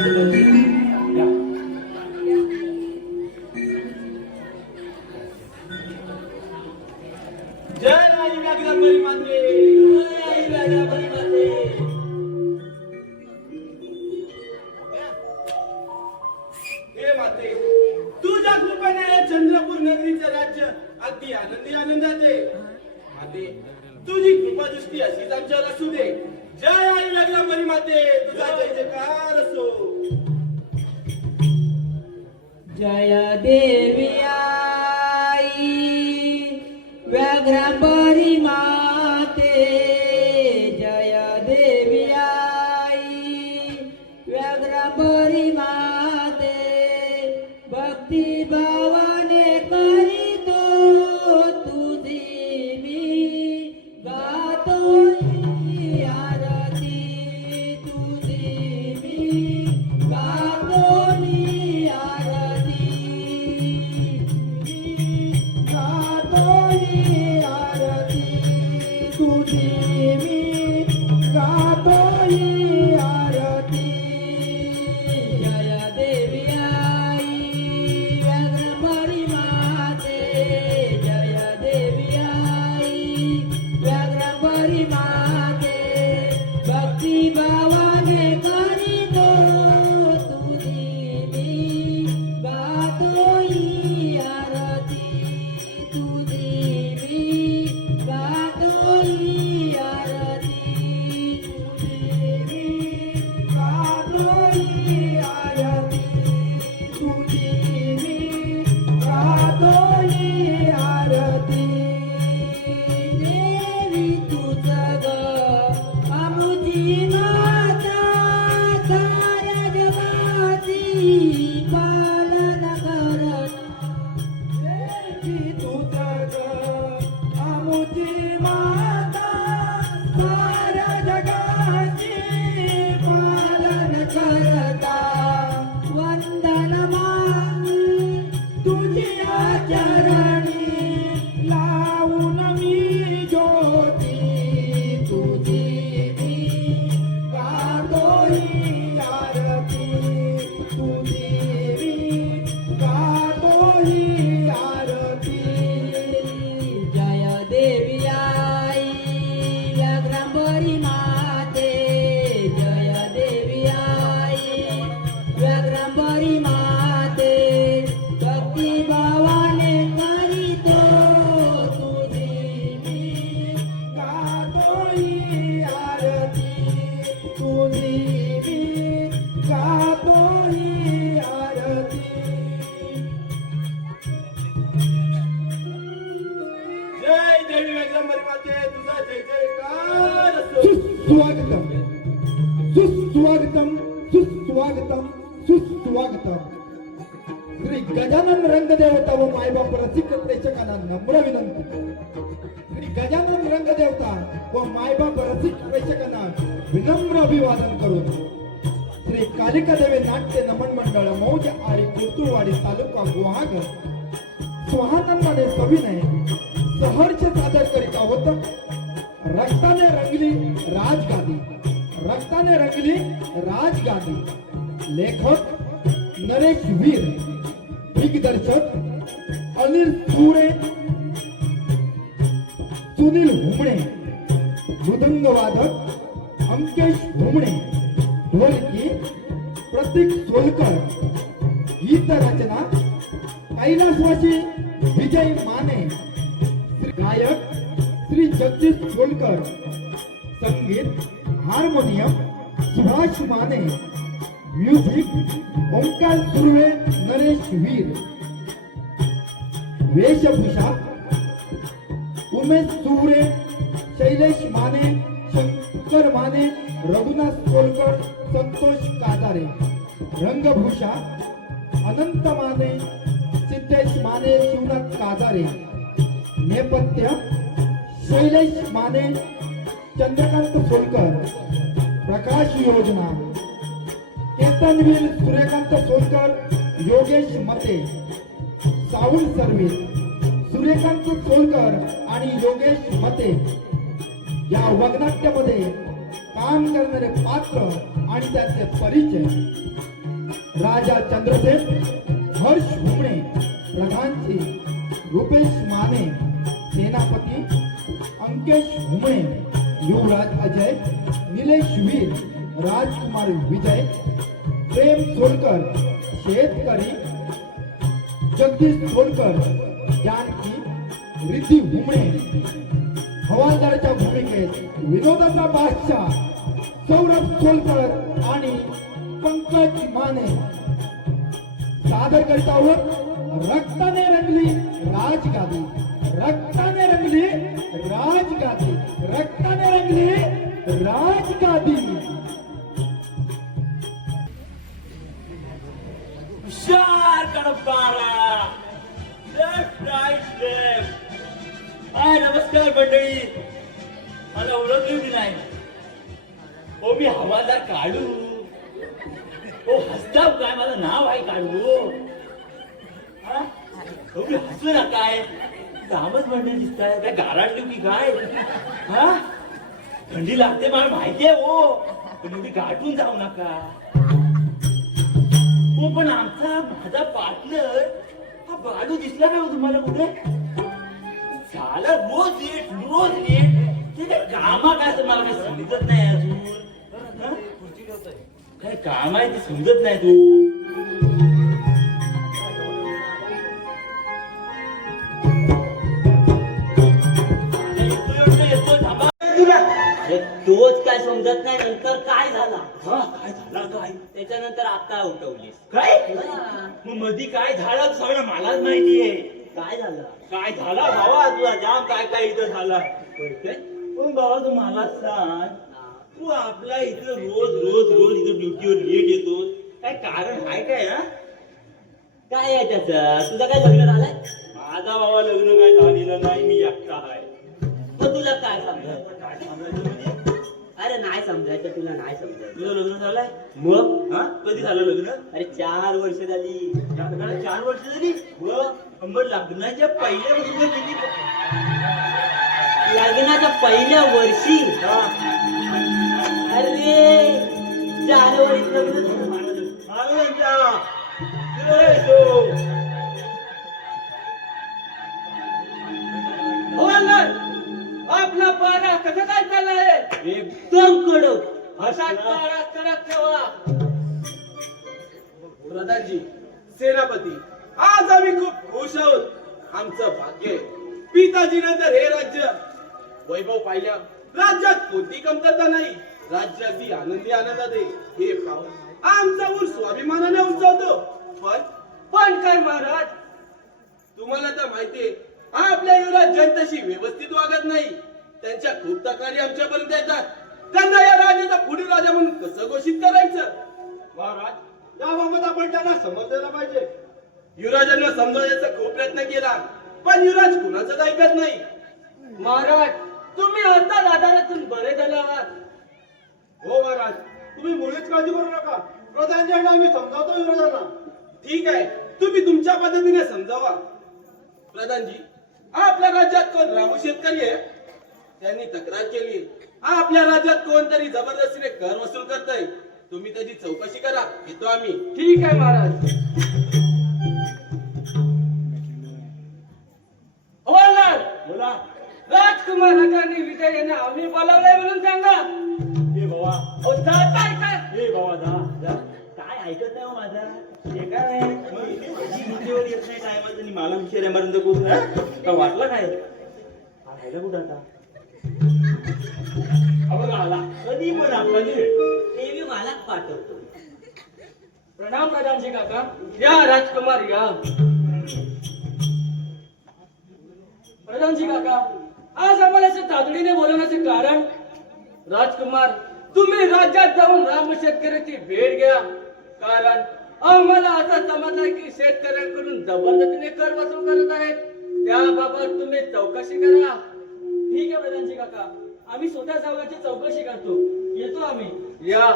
जय आई व्याघ्रांबरी माते, जय आई व्याघ्रांबरी माते. हे माते, तुझ्या कृपेने हे चंद्रपूर नगरीचे राज्य अगदी आनंदी आनंदात आहे. माते, तुझी कृपा दृष्टी अशीच आमच्यावर असू दे. जय आई व्याघ्रांबरी माते, तुझा जय जयकार असो. जय देवी आई व्याघ्रांबरी माते, जय देवी आई व्याघ्रांबरी माते. भक्ती भावाने करीतो तुझी मी गातो आरती, तुझी मी गातो आरती, गातो आरती, तुझी मी गातो आरती. जय देवी आई व्याघ्रांबरी माते, जय देवी आई व्याघ्रांबरी माते. भक्ती भावाने करीतो तुझी मी गातो आरती, तुझी मी गातो आरती, तुझी मी गातो आरती, तुझी मी गातो आरती. देवी तुझं ग आमुची माता, साऱ्या जगाची पालन करत. देवी तुझं ग आमुची माता, साऱ्या जगाची पालन करता. वंदन मागू तुझ्या चरणी, लावून मी ज्योती, तुझी मी गातो आरती, तुझी मी गातो आरती. जय देवी आई व्याघ्रांबरी माते, जय देवी आई व्याघ्रांबरी माते. भक्ती भावाने करीतो तुझी मी गातो आरती, तुझी मी गातो आरती. जय देवी व्याघ्रांबरी माते, तुझा जय जयकार असो. सुस्वागतम सुस्वागतम सुस्वागतम सुस्वागतम. श्री गजानन रंगदेवता व मायबाप रसिक प्रेक्षकांना नम्र विनंती. श्री गजानन रंगदेवता व मायबाप रसिक प्रेक्षकांना विनम्र अभिवादन करून श्री कालिका देवी नाट्य नमन मंडळ मौज आणि कुर्तुळवाडी तालुका गुहागर स्वाहानंदाने सविनय सहर्ष सादर करीत आहोत. रक्ताने रंगली राजगादी, रक्ताने रंगली राजगादी. लेखक नरेश वीर, दिग्दर्शक अनिल सुरे, सुनील हुमणे, मृदंग वादक अंकेश हुमणे, ढोलकी प्रतीक सोलकर, गीत रचना कैलासवासी विजय माने, गायक श्री जगदीश सोलकर, संगीत हार्मोनियम सुभाष माने, म्युझिक ओंकार सुर्वे नरेश वीर. वेशभूषा उमेश सुरे, शैलेश माने, शंकर माने, रघुनाथ सोलकर, संतोष कादारे. रंगभूषा अनंत माने, सिद्धेश माने, शिवनाथ कादारे. नेपथ्य शैलेश माने, चंद्रकांत सोलकर. प्रकाश योजना केतनवीर सूर्यकांत सोलकर, योगेश मते. साऊंड सर्व्हिस सूर्यकांत सोलकर आणि योगेश मते. या वगनाट्यामध्ये काम करणारे पात्र आणि त्यांचे परिचय. राजा चंद्रसेन हर्ष हुमणे प्रधानची, रुपेश माने सेनापती, अंकेश हुमणे युवराज अजय, निलेश वीर राजकुमार विजय, प्रेम सोलकर शेतकरी, जगदीश सोलकर जानकी, रिद्धी हुमणे हवालदाराच्या भूमिकेत विनोदाचा बादशाह सौरभ सोलकर आणि पंकज माने सादर करीत आहोत रक्ताने रंगली राजगादी, रक्ताने रंगली राजगादी, रक्ताने रंगली राजगादी. हुशार कडपारा, लेफ्ट राईट लेफ्ट. हाय नमस्कार मंडळी, मला ओळखली बी नाही. हो मी हवालदार काढू. हो हसता काय, माझं नाव आहे काढू. हा? हो मी हसू ना काय, कामच मंडळी दिसताय काय, गाराटली की काय. हा थंडी लागते मला माहितीये हो, पण एवढी गाठून जाऊ नका. हो पण माझा पार्टनर हा बालू दिसला नाही हो तुम्हाला कुठे. झालं रोज लेट ते काय कामा काय तर मला काही समजत नाही अजून. हं? काय काम आहे ते समजत नाही तू. येतो थांबा. अरे तोच काय समजत नाही, नंतर काय झाला. हा काय झालं काय त्याच्यानंतर आता उठवलीस. काय हा. मग मधी काय झालं सगळं मलाच माहितीये. काय झालं. काय झाला भावा, तुला जाम काय काय इथं झाला. पण बाबा तू मला सांग, तू आपल्या इथं रोज इथं ड्युटीवर लेट येतो, काय कारण आहे काय. हा काय आहे त्याचं. तुझं काय लग्न झालंय. माझा बाबा लग्न काय झालेलं नाही, मी एकटा आहे. मग तुला काय समजायचं. काय सांगायचं म्हणजे, अरे नाही समजायचं, तुला नाही समजायचं. तुझं लग्न झालंय. मग हा कधी झालं लग्न. अरे 4 वर्ष झाली. 4 वर्ष झाली. मग लग्नाच्या पहिल्या वर्षी किती. लग्नाच्या पहिल्या वर्षी. अरे जानेवारीत लग्न झालं. आपला पारा कसं काय चाललाय. एकदम कडक. असाच पारा कडक ठेवा. प्रधानजी, सेनापती, आज आम्ही खूप खुश आहोत. आमचं भाग्य आहे. पिताजी नंतर हे राज्य वैभव पाहिल्या. राज्यात कोणती कमतरता नाही. राज्य अगदी आनंदी आनंदात आहे. हे पाहून आमचा ऊर स्वाभिमानाने उंचावतो. पण काय महाराज, तुम्हाला तर माहितीये आपल्या युवराज जनतेशी व्यवस्थित वागत नाही. त्यांच्या खूप तक्रारी आमच्यापर्यंत येतात. त्यांना या राज्याचा पुढील राजा म्हणून कसं घोषित करायचं. महाराज, याबाबत आपण त्यांना समजायला पाहिजे. युवराजांना समजावण्याचा खूप प्रयत्न केला, पण युवराज कुणाचंच ऐकत नाही. महाराज, तुम्ही आता दादानातून बरे झाले आहात. हो महाराज, तुम्ही मुळीच काळजी करू नका. प्रधानजी आम्ही समजावतो युवराजांना. ठीक आहे, तुम्ही तुमच्या पद्धतीने समजावा. प्रधानजी, आपल्या राज्यात कोण रामू शेतकरी आहे. त्यांनी तक्रार केली आपल्या राज्यात कोणतरी जबरदस्तीने कर वसूल करतय. तुम्ही त्याची चौकशी करा. येतो आम्ही. ठीक आहे महाराज. बोला. राजकुमार राजांनी विजय यांना आम्ही बोलावलंय म्हणून सांगा. हे बाबा, अहो, जाताय काय. हे बाबा जा. काय ऐकत नाही हो माझा. हे काय ड्युटीवर येत नाही टायमात आणि मला विचारापर्यंत करून का वाटलं काय. राहिला कुठं आता. बघा आला कधी पण आपण ते मी मला पाठवतो. प्रणाम प्रधानजी काका. या राजकुमार या. प्रधानजी काका, आज आम्हाला असं तातडीने बोलवण्याचे कारण. राजकुमार, तुम्ही राज्यात जाऊन राम शेतकऱ्याची भेट घ्या. कारण आम्हाला असं समजलं की शेतकऱ्यांकडून जबरदस्तीने कर वसूल करत आहेत. त्याबाबत तुम्ही चौकशी करा. ठीक आहे प्रधानजी काका, आम्ही स्वतः जाऊयाची चौकशी करतो. येतो आम्ही. या.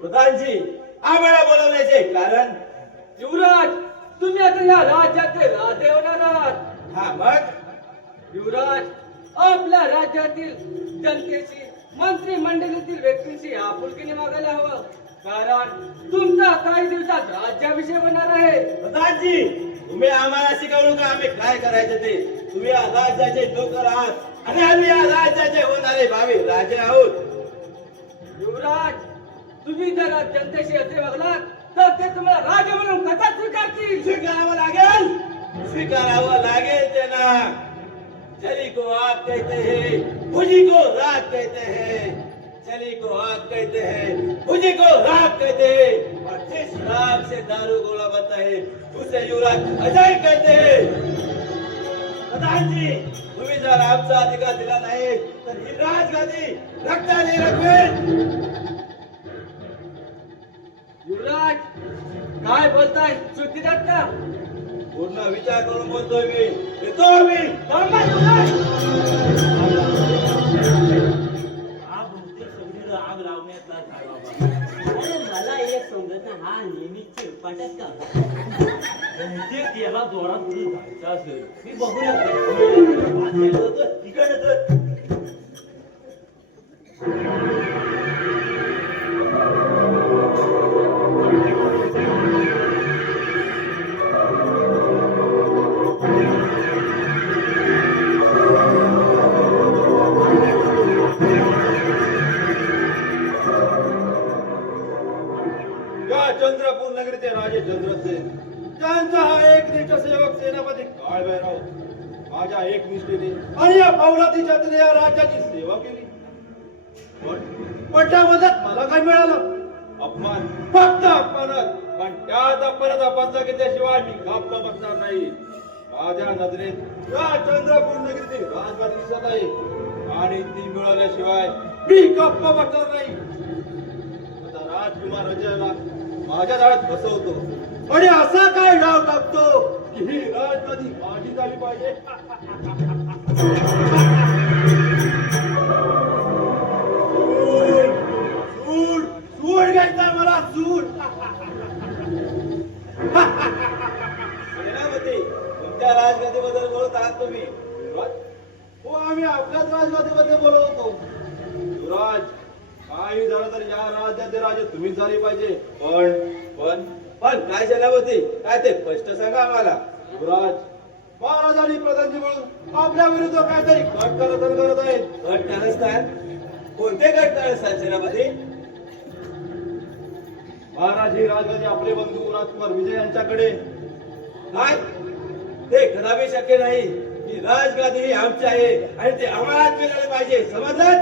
प्रधानजी, आम्हाला बोलवण्याचे कारण. युवराज, तुम्ही आता या राज्याचे राजे होणार आहात. हा मग युवराज, आपल्या राज्यातील जनतेशी मंत्रिमंडळातील व्यक्तींशी आपुलकीने वागायला हवं. कारण तुमचा काही दिवसात राज्याभिषेक होणार आहे. प्रधानजी, तुम्ही आम्हाला शिकवलं का आम्ही काय करायचं ते? तुम्ही या राज्याचे नोकर आहात आणि आम्ही या राज्याचे होणारे भावी राजे आहोत. युवराज, तुम्ही जर जनतेशी असे वागलात तर ते तुम्हाला राजा म्हणून कसा स्वीकारतील? स्वीकारावं लागेल, स्वीकारावं लागेल त्यांना. चली को आग कहते हैं, भुजी को राख कहते हैं. चली को आग कहते हैं, भुजी को राख कहते हैं. और जिस राख से दारू गोला बनता है उसे युवराज अजय कहते हैं. प्रधानजी, तुम्ही जर आमचा अधिकार दिला नाही तर ही राजगादी रक्ताने रखवेल. युवराज, काय बोलताय? चुकी देत का? पूर्ण विचार करून बोलतोय मी. येतो मी. थांबा युवराज. हा बहुतेक सगळीकडे आग लावण्यातला आहे बाबा. अरे मला एक समजत नाही, हा नेहमीच चिरपाटच का? बहुतेक याला जोरात पुढे जायचं असेल. मी बघूया. तिकडे या चंद्रपूर नगरीचे राजे चंद्रसेन, त्यांचा हा एकनिष्ठ सेवक सेनापती काळभैरव माझ्या एकनिष्ठेने आणि या पावलातीच्या तिने या राज्याची सेवा केली. पण त्यामध्ये मला काय मिळालं? अपमान, फक्त अपमानच. पण त्यात अपमानाचा बदला घेतल्याशिवाय मी गप्प बसणार नाही. माझ्या नजरेत या चंद्रपूर नगरीतील राजवाडी दिसत आहे आणि ती मिळवल्याशिवाय मी गप्प बसणार नाही. आता राजकुमार अजयला माझ्या जाळ्यात बसवतो आणि असा काय डाव टाकतो की ही राजगादी माझी झाली पाहिजे. सूड सूड घ्यायचा मला, सूड. सेनापती, तुमच्या राजगादीबद्दल बोलत आहात तुम्ही? हो, आम्ही आपल्याच राजगादीबद्दल बोलत होतो. युवराज, काही झालं तर या राज्याचे राजे तुम्हीच झाले पाहिजे. पण काय सेनापती, काय ते स्पष्ट सांगा आम्हाला. युवराज, महाराज आणि प्रधानजी म्हणून आपल्या विरुद्ध काहीतरी कट करत आहेत. कट कारस्थान? कोणते कट कारस्थान सेनापती? महाराज ही राजगादी आपले बंधू राजकुमार विजय यांच्याकडे. काय? ते कदापि शक्य नाही. ही राजगादी ही आमची आहे आणि ते आम्हालाच मिळाले पाहिजे. समजलं?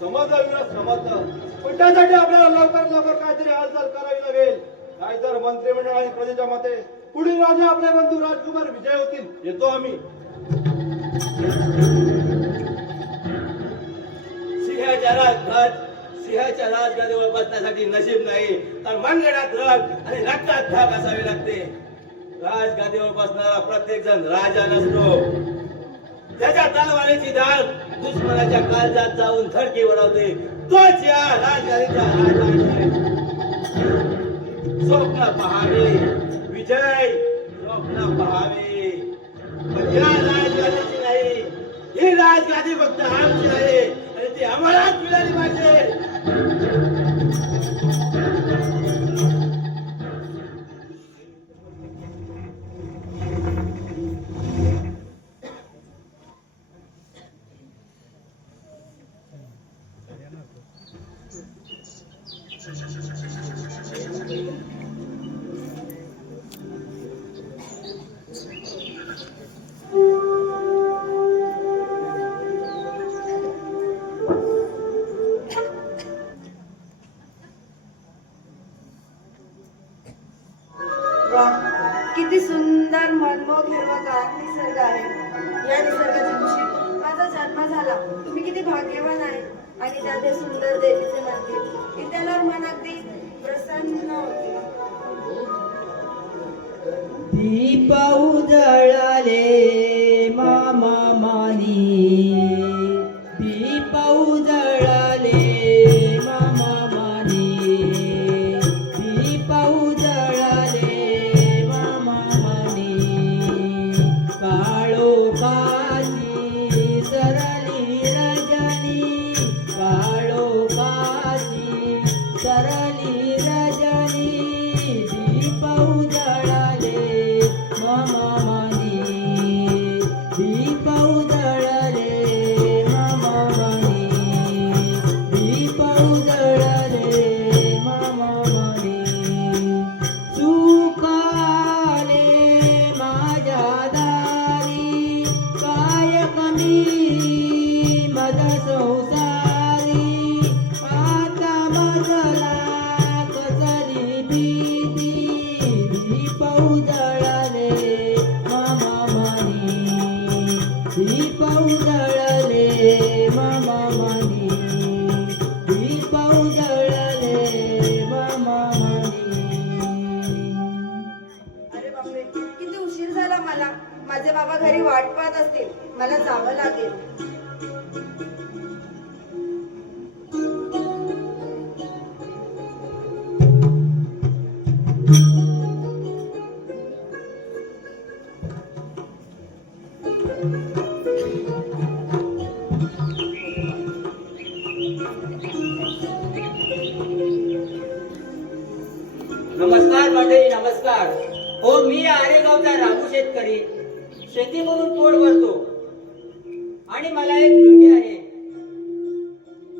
समजलं विराज, समजलं. पण त्यासाठी आपल्याला लवकर काहीतरी हालचाल करावी लागेल. नाहीतर मंत्रिमंडळ आणि प्रजेच्या मते पुढील राजे आपले बंधू राजकुमार विजय होतील. येतो आम्ही. सिंहाच्या राजगादीवर बसण्यासाठी नशीब नाही तर मनगडात रग आणि रक्तात धाक असावी लागते. राजगादीवर बसणारा प्रत्येक जण राजा नसतो. त्याच्या तलवारीची धार दुश्मनाच्या काळजात जाऊन धडकी उडवते. तोच या राजगादीचा राजा आहे. स्वप्न पहावे विजय, स्वप्न पहावे. पण या राजगादीची नाही, ही राजगादी फक्त आमची आहे आणि ती आम्हालाच मिळाली पाहिजे. वाह, किती सुंदर मनमोहक हिरवागार निसर्ग आहे. या निसर्गाची खुशी माझा जन्म झाला. तुम्ही किती भाग्यवान आहे. आणि त्यात हे सुंदर देवीचे मंदिर. इथे मन अगदी प्रसन्न होते. दीप उजळले मामा मानी, दीप उजळले मामा मानी, दीप उजळले मामा मानी. काळोखाची सरली दीप उजळले मामा मानी दीप उजळले मामा मानी. अरे बापरे, किती उशीर झाला मला. माझे बाबा घरी वाट पाहत असतील. मला जावं लागेल. नमस्कार मंडळी, नमस्कार. हो, मी आरेगावचा रामू शेतकरी. शेती म्हणून पोट भरतो आणि मला एक मुलगी आहे.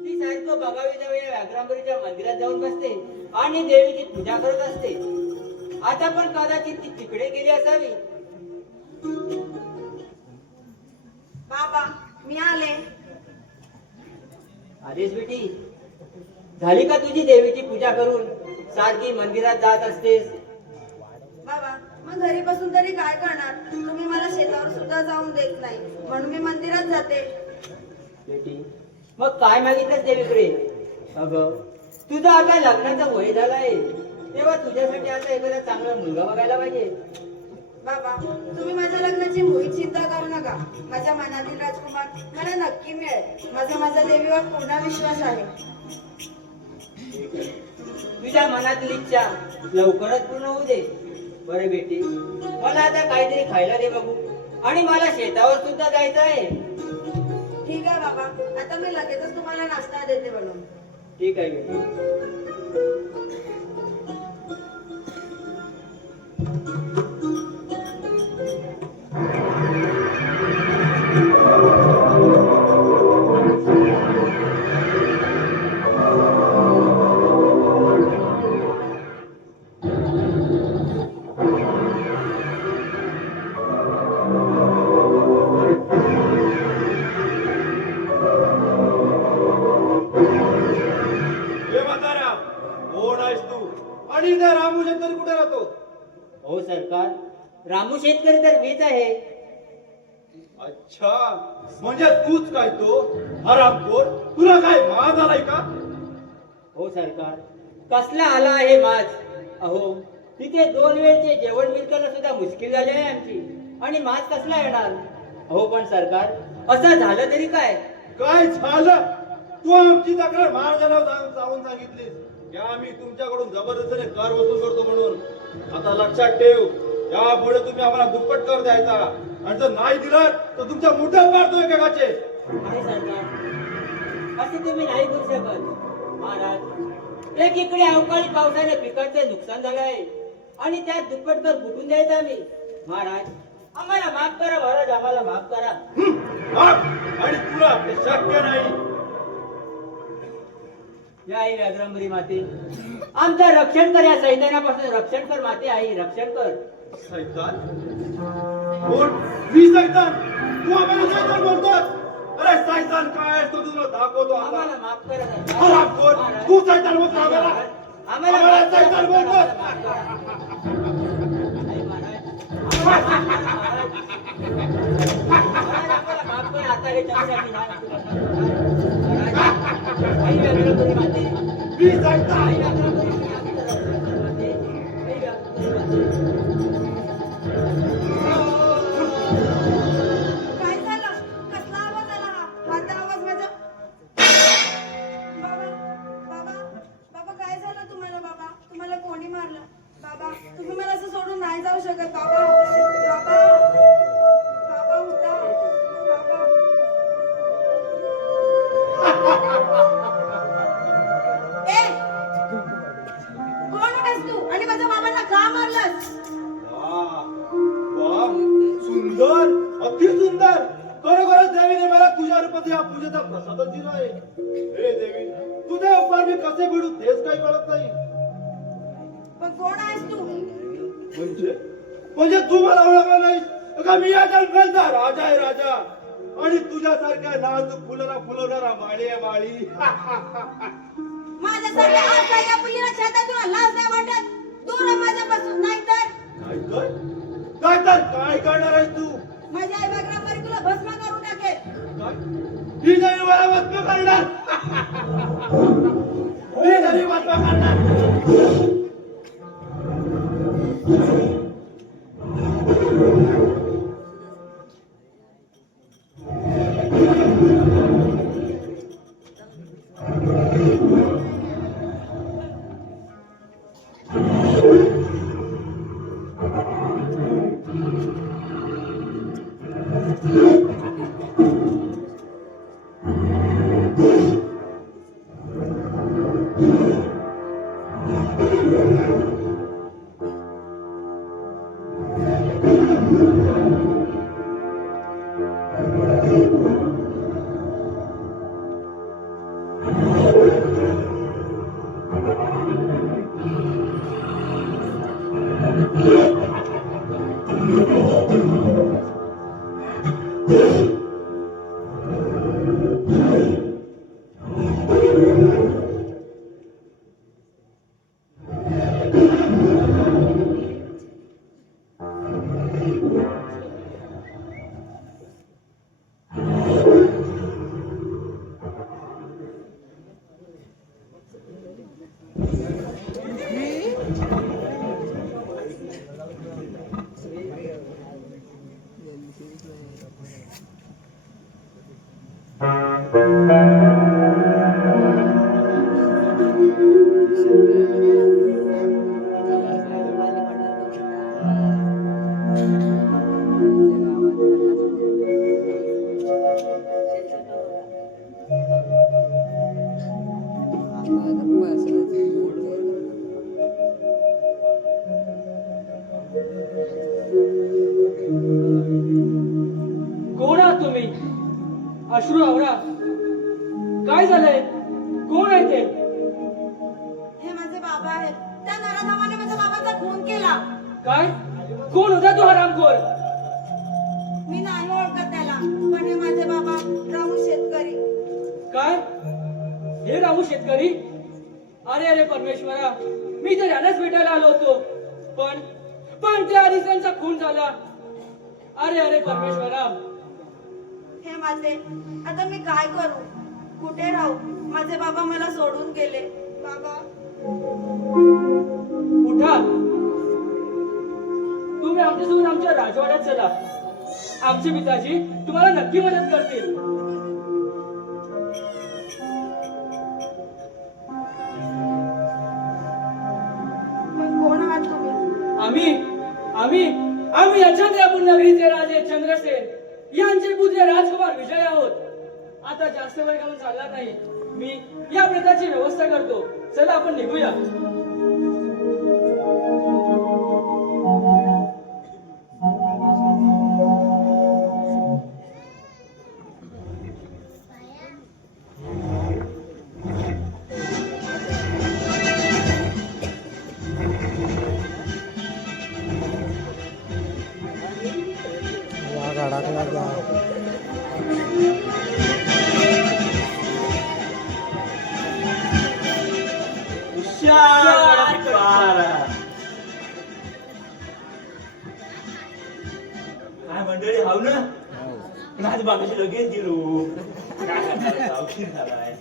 ती सारखं बघावी जावी या व्याघ्रांबरीच्या मंदिरात जाऊन बसते आणि देवीची पूजा करत असते. आता पण कदाचित ती तिकडे गेली असावी. बाबा, मी आले. आलीस बेटी? झाली का तुझी देवीची पूजा करून? सारखी मंदिरात जात असतेस. बाबा, मग घरी बसून तरी काय करणार? तुम्ही मला शेतावर सुद्धा जाऊन देत नाही, म्हणून मी मंदिरात जाते. बेटी, मग काय मागितलंस देवीकडे? अगं, तुझं आता लग्नाचं वय झालं आहे, तेव्हा तुझ्यासाठी आता एखादा चांगला मुलगा बघायला पाहिजे. बाबा, तुम्ही माझ्या लग्नाची मुळी चिंता करू नका. माझ्या मनातील राजकुमार मला नक्की मिळेल. माझा देवीवर पूर्ण विश्वास आहे. तुझ्या मनातील इच्छा लवकरच पूर्ण होऊ दे. बरं बेटी, मला आता काहीतरी खायला दे बघू. आणि मला शेतावर सुद्धा जायचं आहे. ठीक आहे बाबा, आता मी लगेचच तुम्हाला नाश्ता देते बनवून. ठीक आहे बेटी. हे म्हातारा, कोण आहेस तू? आणि इथे रामू शेतकरी कुठे राहतो? हो सरकार, रामू शेतकरी तर मीच आहे. अच्छा, म्हणजे तूच काय तो हरामखोर? तुला काय माज आलाय का? हो सरकार, कसला आला आहे माझ? अहो, तिथे 2 वेळचे जेवण मिळताना सुद्धा मुश्किल झाली आहे आमची, आणि माझ कसला येणार? अहो पण सरकार, असं झालं तरी काय? काय झालं? तू आमची तक्रार महाराजांना जाऊन सांगितलीस की आम्ही तुमच्याकडून जबरदस्तीने कर वसूल करतो म्हणून. आता लक्षात ठेव, यापुढे तुम्ही आम्हाला दुप्पट कर द्यायचा, आणि जर नाही दिलं तर तुमच्या मुठ्यात मारतो एकेकाचे. नाही सरकार, असे तुम्ही नाही करू शकत. महाराज, एकीकडे अवकाळी पावसाने पिकांचे नुकसान झालं आहे, आणि त्यात दुप्पट कर कुठून द्यायचा आम्ही? महाराज, आम्हाला माफ करा महाराज, आम्हाला माफ करा. आणि तुला ते शक्य नाही. या आई व्याघ्रांबरी माते, आमचं रक्षण कर. या सैतानापासून रक्षण कर माते. आई, रक्षण कर. सैतान? कोण? मी सैतान? तू आम्हाला सैतान बोलतोस? अरे सैतान काय आहे तो तुला दाखवतो आता. आम्हाला माफ करा सरकार. हरामखोर, तू सैतान बोलतो आम्हाला? आम्हाला आम्हाला माफ करा, सैतान सरकार, बोलतोस? आम्हाला माफ करा. आई महाराज, आम्हाला माफ करा. आता हे तुमच्यासाठी महाराज, आई व्याघ्रांबरी माते, मी सैतान? आई व्याघ्रांबरी माते, आई व्याघ्रांबरी काय झालं? कसला आवाज आला हा? आता आवाज माझा. बाबा, बाबा, बाबा, काय झालं तुम्हाला? बाबा, तुम्हाला कोणी मारलं? बाबा, तुम्ही मला असं सोडून नाही जाऊ शकत. बाबा, बाबा, बाबा, उठा. बाबा. ए, कोण आहेस तू? आणि माझ्या बाबांना का मारलंस? वाह, वाह, सुंदर, अति सुंदर. खरोखरच देवीने मला तुझ्या रूपात या पूजेचा प्रसादच दिला आहे. हे देवी, तुझ्या उपकार मी कसे फेडू तेच काही कळत नाही. पण कोण आहेस तू? म्हणजे तू मला ओळखलं नाही का? मी या जंगलचा राजा आहे, राजा. आणि तुझ्यासारख्या नाजूक फुलाला फुलवणारा माळी आहे, माळी. माझ्यासारख्या असहाय्य मुलीला शेतातून लाज नाही वाटत? दूर रहा माझ्यापासून, नाहीतर काय तर काय करणार आहेस तू? माझी आई व्याघ्रांबरी तुला तुला भस्म करून टाकेल. ही नवी मला भस्म करणार. ही नवी भस्म करणार. कोण आहात तुम्ही? अश्रू आवरा. काय झालंय? कोण आहे ते? हे माझे बाबा आहेत. त्या नराधमाने माझ्या बाबाचा खून केला. काय? कोण होता तो हरामखोर? मी नाही ओळखत त्याला, पण हे माझे बाबा रामू शेतकरी. काय? हे राहू शेतकरी? अरे अरे परमेश्वरा, मी तर यालाच भेटायला आलो होतो, पण त्या आदित्यांचा खून झाला. अरे अरे परमेश्वरा. हे माझे, आता मी काय करू? कुठे राहू? माझे बाबा मला सोडून गेले. बाबा, उठा. तुम्ही आमच्यासोबत आमच्या राजवाड्यात चला. आमचे पिताजी तुम्हाला नक्की मदत करतील. पण कोण आहात तुम्ही? आम्ही या चंद्रपूर नगरीचे राजे चंद्रसेन यांचे पुत्र राजकुमार विजय आहोत. आता जास्त वेळ घालून चालणार नाही. मी या व्रताची व्यवस्था करतो. चला आपण निघूया. काय मंडळी हाव ना? माझ्या बाबाशी लगेच गेलो. काय करणार? सावशीर झालाय.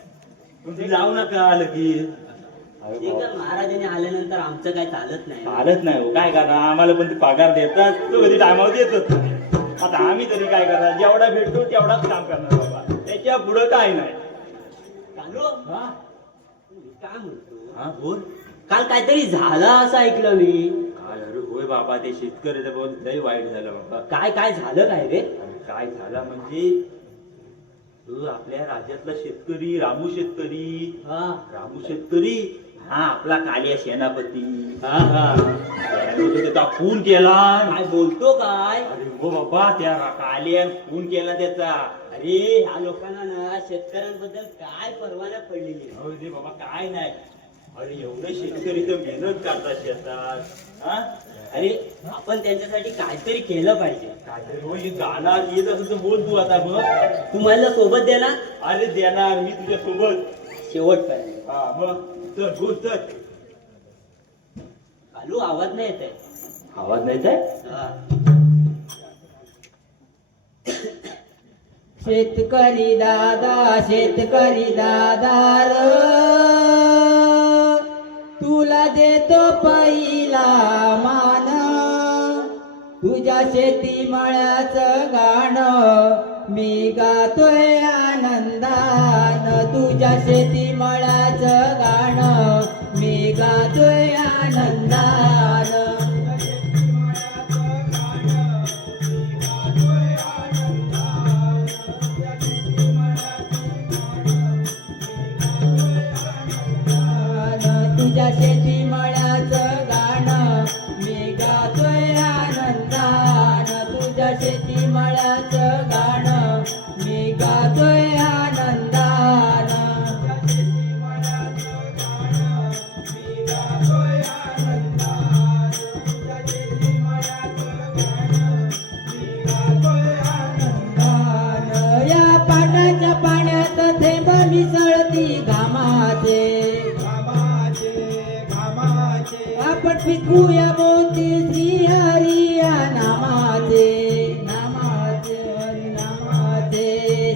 तुम्ही जाऊ नका लगेच. ते काय महाराजांनी आल्यानंतर आमचं काय चालत नाही. चालत नाही हो, काय करणार? आम्हाला पण ते पगार देतात, तो कधी टायमावर देतच नाही. आता आम्ही तरी काय करणार? जेवढा भेटतो तेवढाच काम करणार बाबा. त्याच्या पुढं काय नाही. चालू हा? काय म्हणतो? हा बोल. काल काहीतरी झालं असं ऐकलं मी. काय अरे होय बाबा, ते शेतकऱ्याचं बहुत लय वाईट झालं बाबा. काय झालं काय रे? अरे काय झालं म्हणजे आपल्या राज्यातला शेतकरी रामू शेतकरी हा आपला कालिया सेनापती त्याचा खून केला. काय बोलतो काय? अरे हो बाबा, त्या कालियान खून केला त्याचा. अरे ह्या लोकांना ना शेतकऱ्यांबद्दल काय परवाना पडलेली. हो रे बाबा, काय नाही. अरे एवढे शेतकरी तर मेहनत करतात शेतात. हा अरे आपण त्यांच्यासाठी काहीतरी केलं पाहिजे. काहीतरी होय, गाणार येत असं तर बोल तू आता. मग तू मला सोबत दे ना. अरे देणार मी तुझ्या सोबत शेवटपर्यंत. हा मग तर बोल तर. कालू आवाज नाही येत आहे. आवाज नाही काय? शेतकरी दादा र तुला देतो पहिला मान तुझ्या शेती मळ्याचं गाणं मी गातोय आनंदान तुझ्या शेती मळ्याचं गाणं मी गातोय आनंदान तुझ्या शेती मळ्याचं गाणं मी गातोय आनंदान तुझ्या शेती मळ्याचं गाणं मी गातोय आनंदान या पाटाच्या पाण्यात थेंब मिसळती घामाचे आपण पिकूया मोती श्री हरी या नामाचे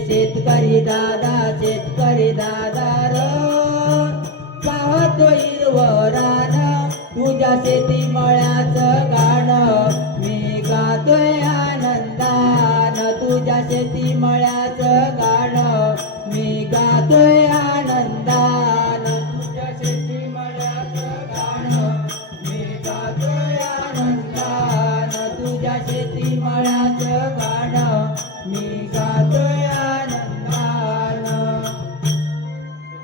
शेतकरी दादा र पाहतो हिरवरान तुझ्या शेती मळ्याचं गाणं मी गातोय आनंदान तुझ्या शेती मळ्याचं गाणं मी गातोय आनंदान तुझ्या शेती मळ्याचं गाणं मी गातोय आनंदान तुझ्या शेती मळ्याचं गाणं मी गातोय आनंदान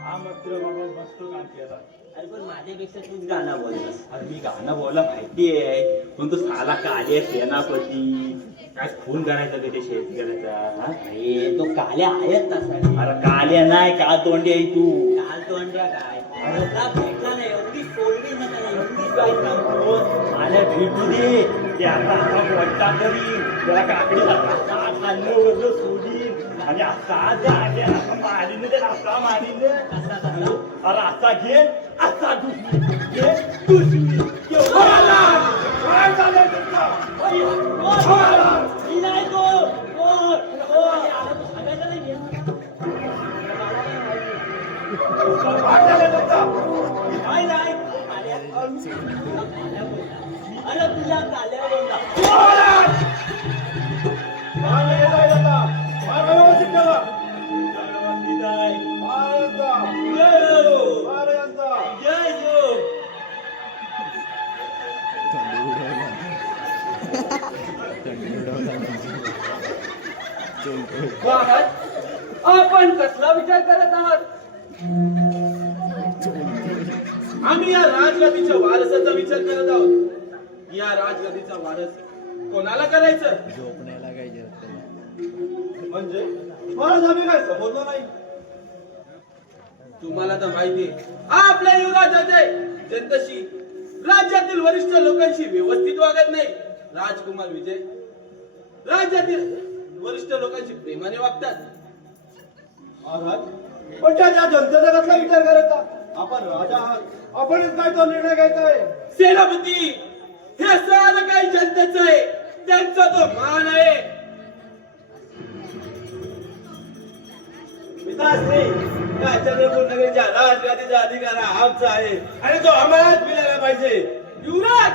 हा मात्र बाबा मस्त काम केला. अरे पण माझ्यापेक्षा तूच गाणं बोलतोस. अरे मी गाणं बोलला माहितीये पण तो साला काले सेनापती काय खून करायचा ते शेतकऱ्याचा हा? अरे तो काल्या आहेत तसा अरे काल्या नाही का तोंडी आहे तू काल तोंड्या काय रस्ता भेटला नाही एवढी सोडली ना त्याला एवढीच काय सांगतो मला भेटू दे ते आता असा वट्टा करीन त्याला काकडी खाल्लं वरलं सोडीन आणि असा मारीन ते असा मारीन अरे असा घे असा दुसरी काय झालंय तुमचं? ही नाही तो काय झालंय तुमचं? काय नाही अरे तुझ्या काल्या बोलला काय येताय आता? काय व्यवस्थित ठेवा. व्यवस्थित आहे. जय हो. जय हो. महाराज आपण कसला विचार करत आहात आम्ही या राजगादीच्या वारसाचा विचार करत आहोत. या राजगादीचा वारस कोणाला करायचं म्हणजे महाराज आम्ही काय समजलं नाही. तुम्हाला तर माहिती आपल्या युवराजाचे जनतेशी राज्यातील वरिष्ठ लोकांशी व्यवस्थित वागत नाही. राजकुमार विजय राज्यातील वरिष्ठ लोकांशी प्रेमाने वागतात. महाराज पण त्या जनतेचा कसला विचार करायचा? आपण राजा आहात आपणच काय तो निर्णय घ्यायचा आहे. सेनापती हे सारं काही जनतेच आहे. त्यांचा तो मान आहे. पिताश्री या चंद्रपूर नगरीच्या राजगादीचा अधिकार हा आमचा आहे आणि तो आम्हालाच मिळाला पाहिजे. युवराज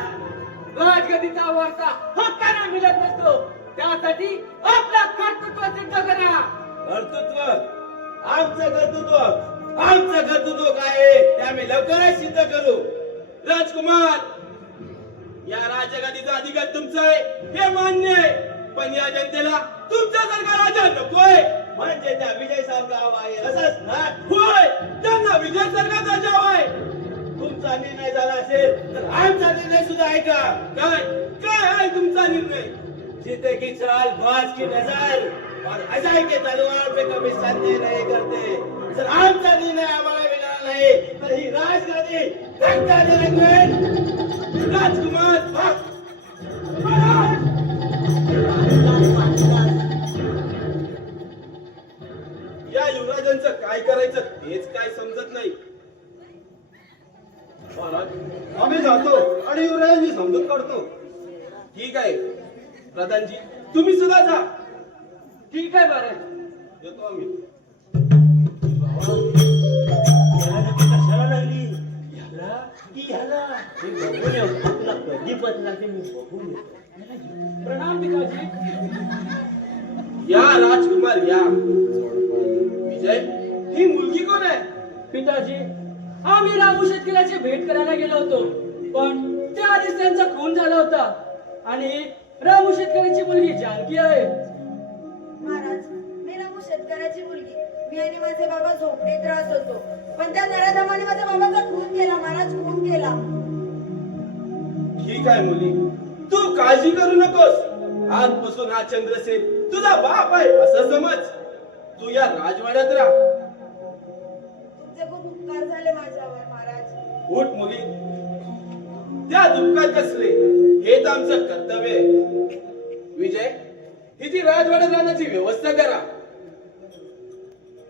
राजगदीचा वारसा हक्काने मिळत नसतो त्यासाठी आपला कर्तृत्व सिद्ध करा आमचं कर्तृत्व काय आहे ते आम्ही लवकरच सिद्ध करू. राजकुमार या राजगादीचा अधिकार तुमचा आहे हे मान्य आहे. पण या जनतेला तुमच्यासारखा राजा नकोय. म्हणजे त्या विजय साहेब हवा आहे असंच ना? होय त्यांना विजय सारखा राजा हवाय. तुमचा निर्णय झाला असेल तर आमचा निर्णय सुद्धा आहे का? काय काय आहे तुमचा निर्णय? जीते की चाल बाज की नजर और अजय के तलवार पे कभी संदेह नहीं करते. जर आमचा निर्णय आम्हाला मिळाला नाही तर ही राजगादी धक्का देण्यात मिळेल. राजकुमार या युवराजांचं काय करायचं तेच काय समजत नाही. आम्ही जातो आणि युवराजांची समजूत काढतो. ठीक आहे प्रधानजी तुम्ही सुद्धा जा. ठीक आहे बरं येतो आम्ही. याला नक्की कशाला लागली ह्याला की ह्याला हे बघून येऊ तुला कधी पत लागते मी बघून येतो. प्रणाम पिताजी. या राजकुमार या. विजय, ही मुलगी कोण आहे? पिताजी, आम्ही रामू शेतकऱ्याची भेट करायला गेलो होतो, पण त्याआधीच त्यांचा खून झाला होता. आणि रामू शेतकऱ्याची मुलगी जानकी आहे. महाराज, मी रामू शेतकऱ्याची मुलगी. मी आणि माझे बाबा झोपडीत राहत होतो, पण त्या नराधमाने माझ्या बाबाचा खून केला. महाराज, खून केला. ठीक आहे मुली, तू काळजी करू नकोस. आजपासून हा चंद्रसेन तुझा बाप आहे असं समज. तू या राजवाड्यात राहा. तुमचे खूप उपकार झाले माझ्यावर महाराज. उठ मुली, त्या दुःखात कसले, हेच आमचं कर्तव्य आहे. विजय, हिची राजवाड्यात राहण्याची व्यवस्था करा.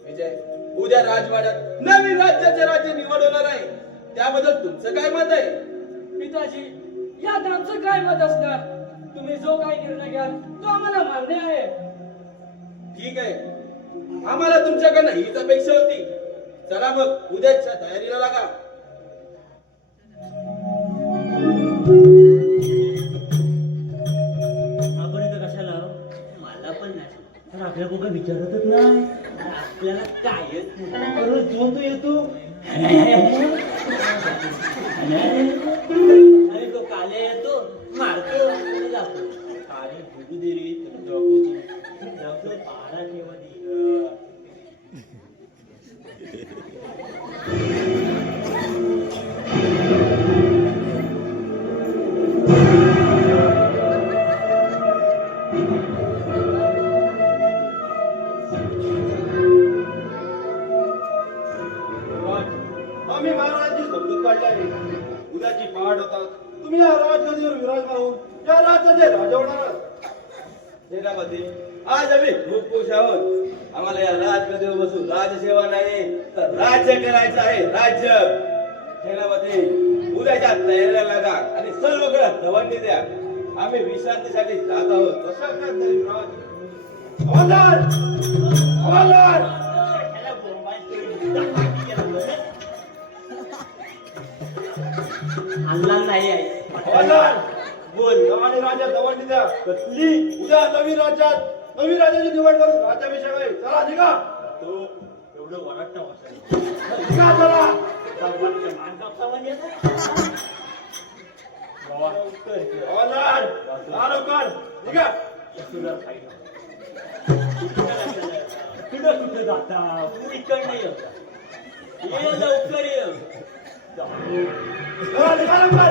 विजय, उद्या राजवाड्यात नवीन राज्याचे राज्य निवडवणार आहे. त्याबद्दल तुमचं काय मत आहे? पिताजी, यात आमचं काय मत असणार? तुम्ही जो काही निर्णय घ्याल तो आम्हाला मान्य आहे. ठीक आहे, आम्हाला तुमच्याकडनं हीच अपेक्षा होती. चला मग उद्याच्या तयारीला लागा. आपण इथं कशाला मला पण नाही तर आपल्या कोणा विचारतच नाही आपल्याला कायच नाही. अरे जो तू येतो अरे तो काल्या येतो मारतो आणि जातो. अरे भुगू दे रे तुला पारा ठेवा दे. आम्ही महाराजांची समजूत काढली आहे. उद्याची पहाट होतात तुम्ही या राजगदीवर विराजमान होऊन या राज्याचे राजा होणार आहात. सेनापती, आज आम्ही खूप खुश आहोत. आम्हाला या राजगदीवर बसून राजसेवा नाही तर राज्य करायचं आहे. राज्य. सेनापती, उद्याच्या तयारीला लागा आणि सर्वकडे दवंडी द्या. आम्ही विश्रांतीसाठी जात आहोत. कशा करता युवराज? हवालदार! हवालदार! ह्याला बोंबायचं हल्ला नाही आहे. हवालदार! बोल आणि राज्यात दवंडी द्या. कसली उद्या नवीन राज्याची निवड करून राज्याभिषेक आहे. चला निघा. तो एवढं वरटतं वाटतं. निघा चला. हवालदार! जा लवकर. निघा. कुठं कुठं जाता तू इकडनं ये ये लवकर ये. चला, निघा लवकर.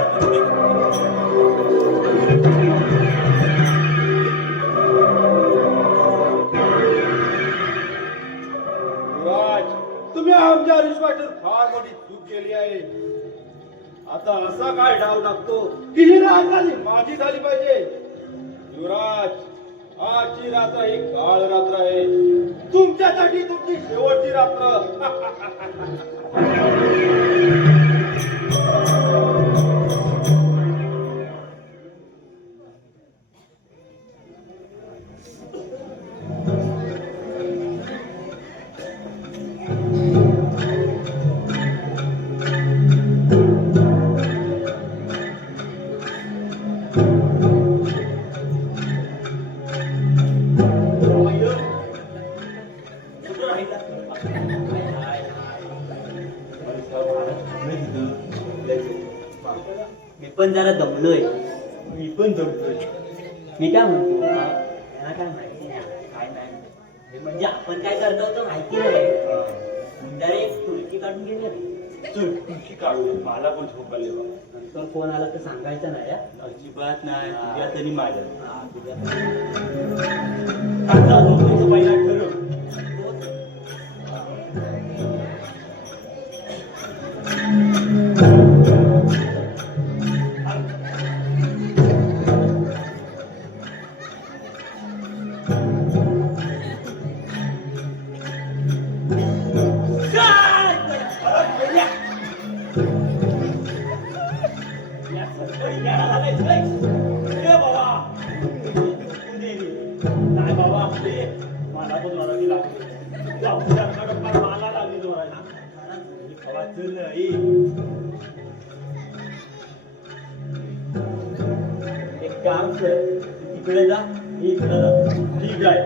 युवराज, तुम्ही आमच्या विश्वासात फार मोठी चूक केली आहे. आता असा काय डाव टाकतो की ही राजधानी माझी झाली पाहिजे. युवराज, आजची रात्र ही काळ रात्र आहे. तुमच्यासाठी तुमची शेवटची रात्र. मी पण जरा दमलोय. मी पण दमलोय. मी काय म्हणतो मला काय माहिती नाही काय नाही हे म्हणजे आपण काय करतो होतो माहिती नाही. मुंजारे एक तुळशी काढून गेले रे. तुमची काढू मला पण झोपायला बा. नंतर फोन आला तर सांगायचं नाही. अजिबात नाही तुझ्या तरी माझ्या पहिला ठरव. मला पण मराठी लागली जाऊन मला लागली तुम्हाला खावायचं नाही. एक काम कर तिकडे जा मी इकडे जा ठीक आहे.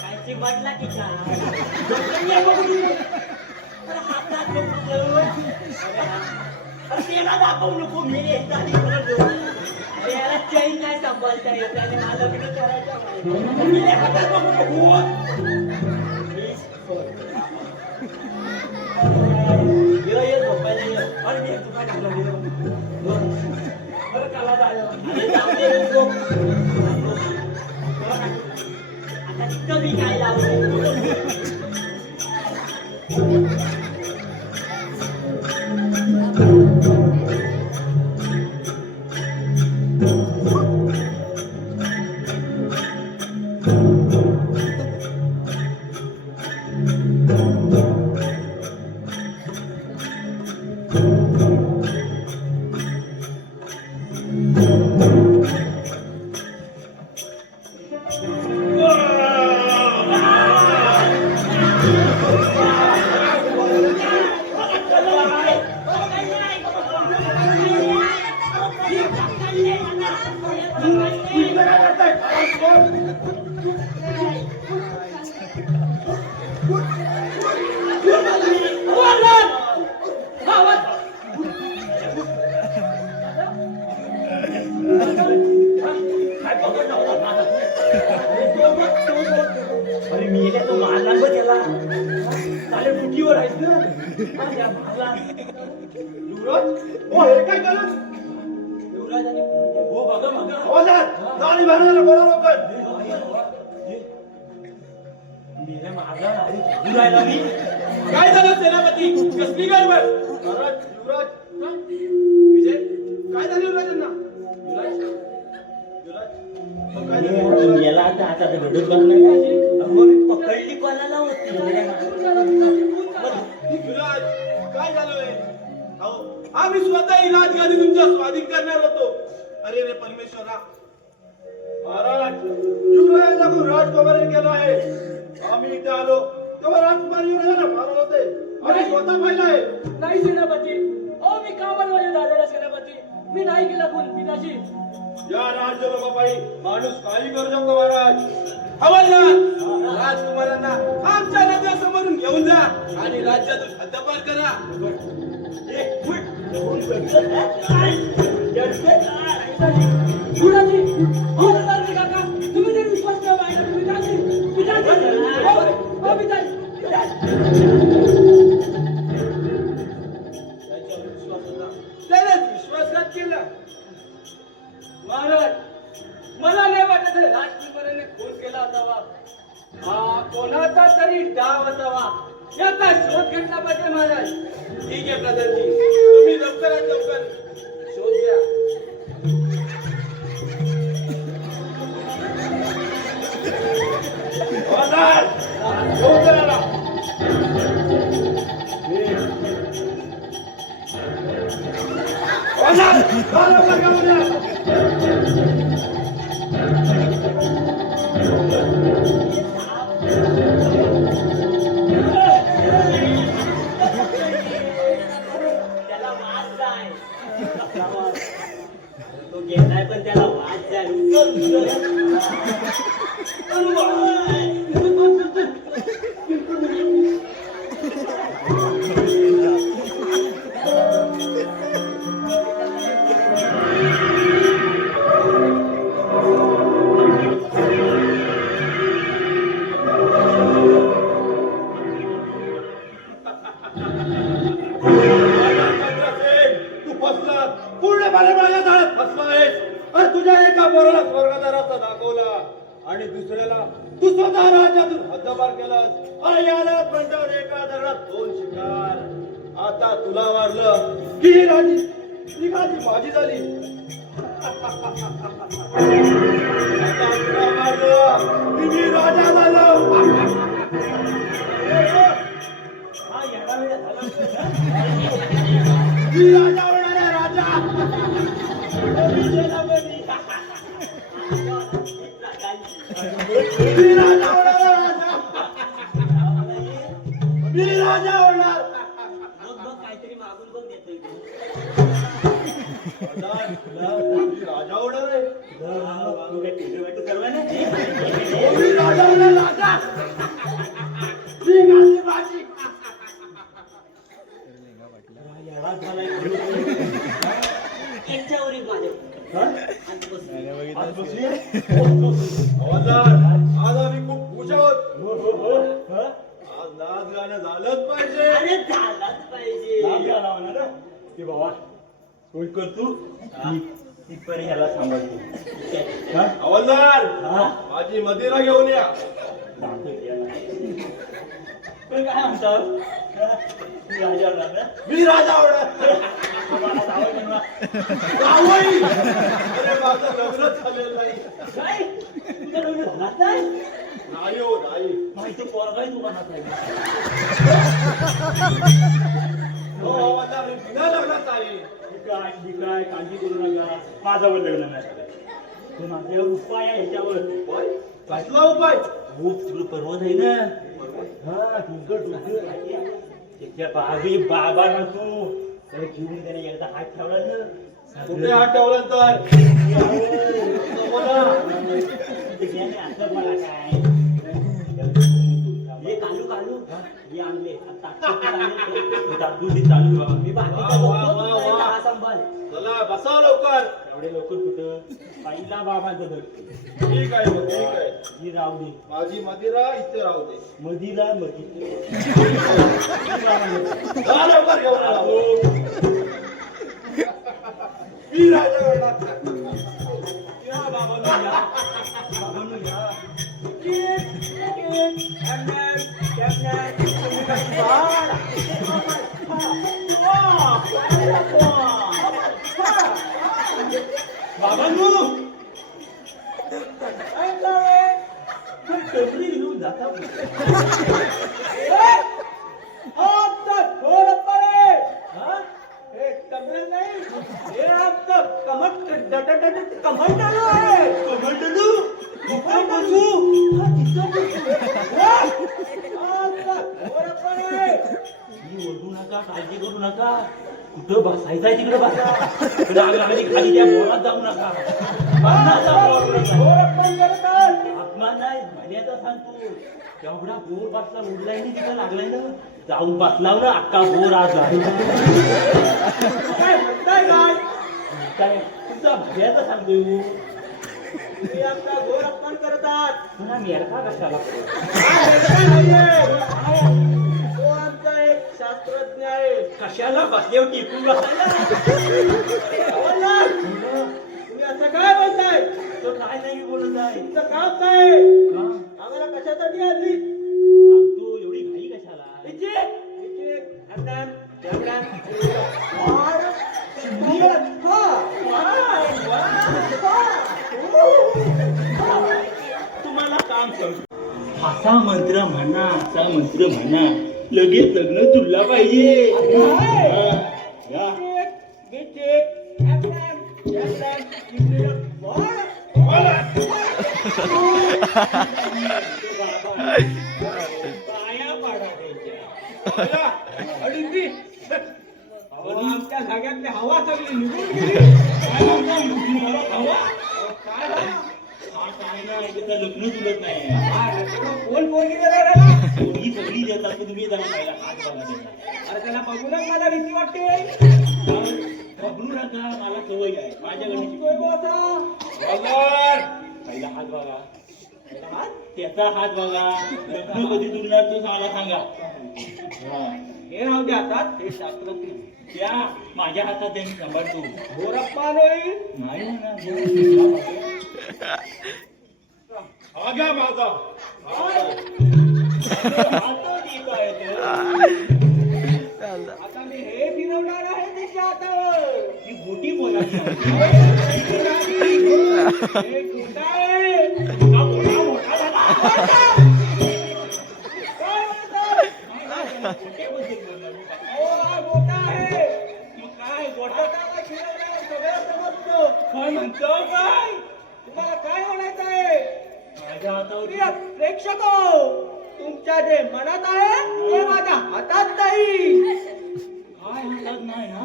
कायची म्हटला की काय हातात नको करू. त्याला दाखवू नको मी अरे याला चैन नाही सांभाळता येत आणि मला लग्न करायचं नाही. मी हातात नको ये झोपायला ये. अरे मी तुला टाकलं अरे काला जायला अरे जाऊ दे नको. आता तिथं मी काय लावलं अरे मी येल्या तो मारला बघ त्याला चालेल फुटीवर आहेस ना त्या मारला युवराज हो हे काय करत युवराज आणि हो बघा बघा हवालदार गाडी भांडायला बोला लवकर. मीला मारला नाही राहिला मी काय झालं सेनापती कसली गडबड. महाराज युवराज विजय काय झालं युवराजांना. युवराज युवराज मग काय झालं. याला आता आता घडत बसणार मग मी पकडली कोणाला होती युवराज काय झालंय. अहो आम्ही स्वतः ही राजगादी तुमच्या स्वाधीन करणार होतो. अरे रे परमेश्वरा महाराज युवराजांना कोण राजकुमारी केलं आहे. आम्ही इथे आलो तेव्हा राजकुमार युवराजांना मारत होते आम्ही स्वतः पाहिलं आहे. नाही सेनापती अहो मी का बनवायला दादाला सेनापती मी नाही केला खून पिताशी. या राज्य लोकांपायी माणूस काही करू शकतो महाराज. हवालदार राजकुमारांना आमच्या राज्यासमोरून घेऊन जा आणि राज्यातून हद्दपार करा. गुरुजी अहो दादाजी काका तुम्ही तरी विश्वास ठेवा माझ्यावर. पिताजी अहो पिताजी त्याच्यावर विश्वास होता त्यानेच विश्वासघात केला. महाराज मला नाही वाटत हे राजकुमाराने खून केला असावा. हा कोणाचा तरी डाव असावा याचा शोध घेतला पाहिजे महाराज. ठीक आहे प्रधानजी तुम्ही लवकरात लवकर शोध घ्या. हवालदार लवकर आला. हवालदार लवकर घेऊन या. त्याला वाद जाय तो गेलाय पण त्याला वाद जाय तू फसला पूर्णपणे माझ्या जाळ्यात फसला आहेस. अरे तुझ्या एका पोराला स्वर्गाचा रस्ता दाखवला आणि दुसऱ्याला तू स्वतः राज्यातून हद्दपार केलास. अरे यालाच म्हणतात एका दगडात दोन शिकार. आता तुला मारलं की ही गादी माझी झाली. आता तुला मारलं की मी राजा झालो. हा येडा वेडा झाला मी राजा होणार आहे, राजा. मी सेनापती. मी राजा होणार आहे, राजा. मी राजा होणार. मग काहीतरी मागून बघ देतोय तू. मी राजा होणार आहे. तू काय टिकटॉक करवा ना मी राजा होणार, राजा. मी घातली भाजी. यांच्यावर एक माझ्या आज बसली हवालदार, आज आम्ही खूप खुश आहोत. आज नाच गाणं झालंच पाहिजे. अरे झालाच पाहिजे. की बाबा सोय कर तू तिथपर्यंत ह्याला सांभाळतो हवालदार, हा माझी मदिरा घेऊन या. पण काय म्हणतात तू राजा होणार ना? मी राजा होणार. मला जावई बनवा. जावई? अरे माझं लग्नच झालेलं नाही. काय तुझं लग्न झालं नाही? नाही हो, नाही. माहिती पोरगाही तू बनत आहे हो हवालदार, मी बिना लग्नात आहे. काय काळजी करू नका माझ्यावर लग्न नाही झालं तू माझ्यावर उपाय आहे ह्याच्यावर उपाय? कसला उपाय? हो तुला पर्वत आहे ना हा डोंगर त्याच्या बाबी बाबा ना तू त्याला घेऊन त्याने एकदा हात ठेवला ना कुठे हात ठेवला तर? बोला. त्याने असं मला काय हे कालू कालू हे आणले दूध चालू बाबा मी बाकीचं वा, बघतो, वा, तू वा, जरा वा. हा सांभाळ. चला बसा लवकर. एवढे लवकर कुठं पहिला बाबांचं धर ठीक आहे हो, ठीक आहे. ही राहू दे माझी मदिरा इथे राहू दे. मधीला मधी चला लवकर घेऊन या. मी राजा होणार. या बाबांनो या बाबांनो या बाबांनो टोपली घेऊन जाता ओरडू नका काळजी करू नका कुठं बसायचं आहे तिकडे बसा राग लागली खाली त्या बोरात जाऊ नका अपमान नाही महिन्याचा सांगतो तेवढा बोर बसला उडलाय नाही तिथं लागलाय ना जाऊन बसलाव ना अक्का बोर आज आहे काय म्हणताय काय? काय तुमचा भयाचा सांगतोय तुम्ही आपला घोर अपमान करतात. पुन्हा मेरका कशाला तो आमचा एक शास्त्रज्ञ आहे. कशाला बसल्यावर टिकून बसायला हवालदार, तुम्ही असं काय बोलताय? तो काय नाही बोलत आहे तुमचं काम काय आहे? का? आम्हाला कशासाठी आणली? सांगतो एवढी घाई कशाला तुम्हाला काम करतो असा मंत्र म्हणा असा मंत्र म्हणा लगेच लग्न जुळला पाहिजे हा, या. पाया पाडा त्यांच्या आमच्या जाग्यातली हवा सगळी निघून गेली. काय म्हणता? मला हवा? हा काय नाही त्याचं लग्न जुळत नाही कोण पोरगी देणार आहे ना? पोरगी सगळी देतात पण तुम्ही त्याला पहिला हात बघा देतात अरे त्याला बघूनच मला भीती वाटते. घाबरू नका मला सवय आहे माझ्याकडे बघतोय बघ आता. पहिला हात बघा त्याचा हात बघा लग्न कधी जुळणार ते मला सांगा हा. हे राहू दे आता, हे शास्त्रज्ञ. त्या माझ्या हातात त्यांनी सांभाळतो गोरप्पा नाही. नाही म्हणा हा घ्या माझा. आता ठीक आहे ते. आता मी हे फिरवणार आहे तिच्या हातावर. ती मोठी बोलायची हे खोटं आहे. मोठा मोठा झाला फिरवल्यावर सगळं समजतं. काय म्हणतो काय तुम्हाला काय म्हणायचं आहे? माझ्या हातावर प्रिय प्रेक्षक तुमच्या जे मनात आहे ते माझ्या हातात नाही. काय हातात नाही ना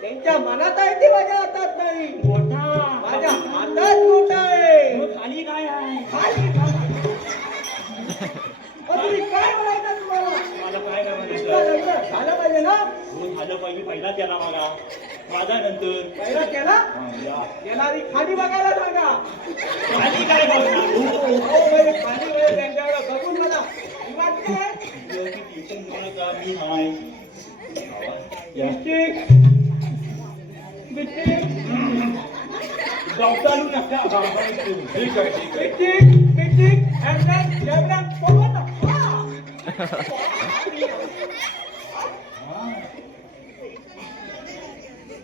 त्यांच्या मनात आहे ते माझ्या हातात नाही. मोठा माझ्या हातात मोठा आहे. मग खाली काय आहे खाली काय? तुम्ही काय म्हणायचं तुम्हाला? मला काय काय तुमचं म्हणायचं लग्न झालं पाहिजे ना? हो झालं पाहिजे पहिला त्याला बघा माझा नंतर पहिला केला येणारी खाली बघायला सांगा. खाली काय बघणार म्हणजे खाली वेळ त्यांच्याकडे बघून मला ही वाटते. ट्युशन घेऊ नका मी हाय बिस्टिक बिस्टिक गावतालू नका गावतालू ठीक आहे ठीक आहे बिस्टिक बिस्टिक हॅमलॅट हॅमलॅट सोबत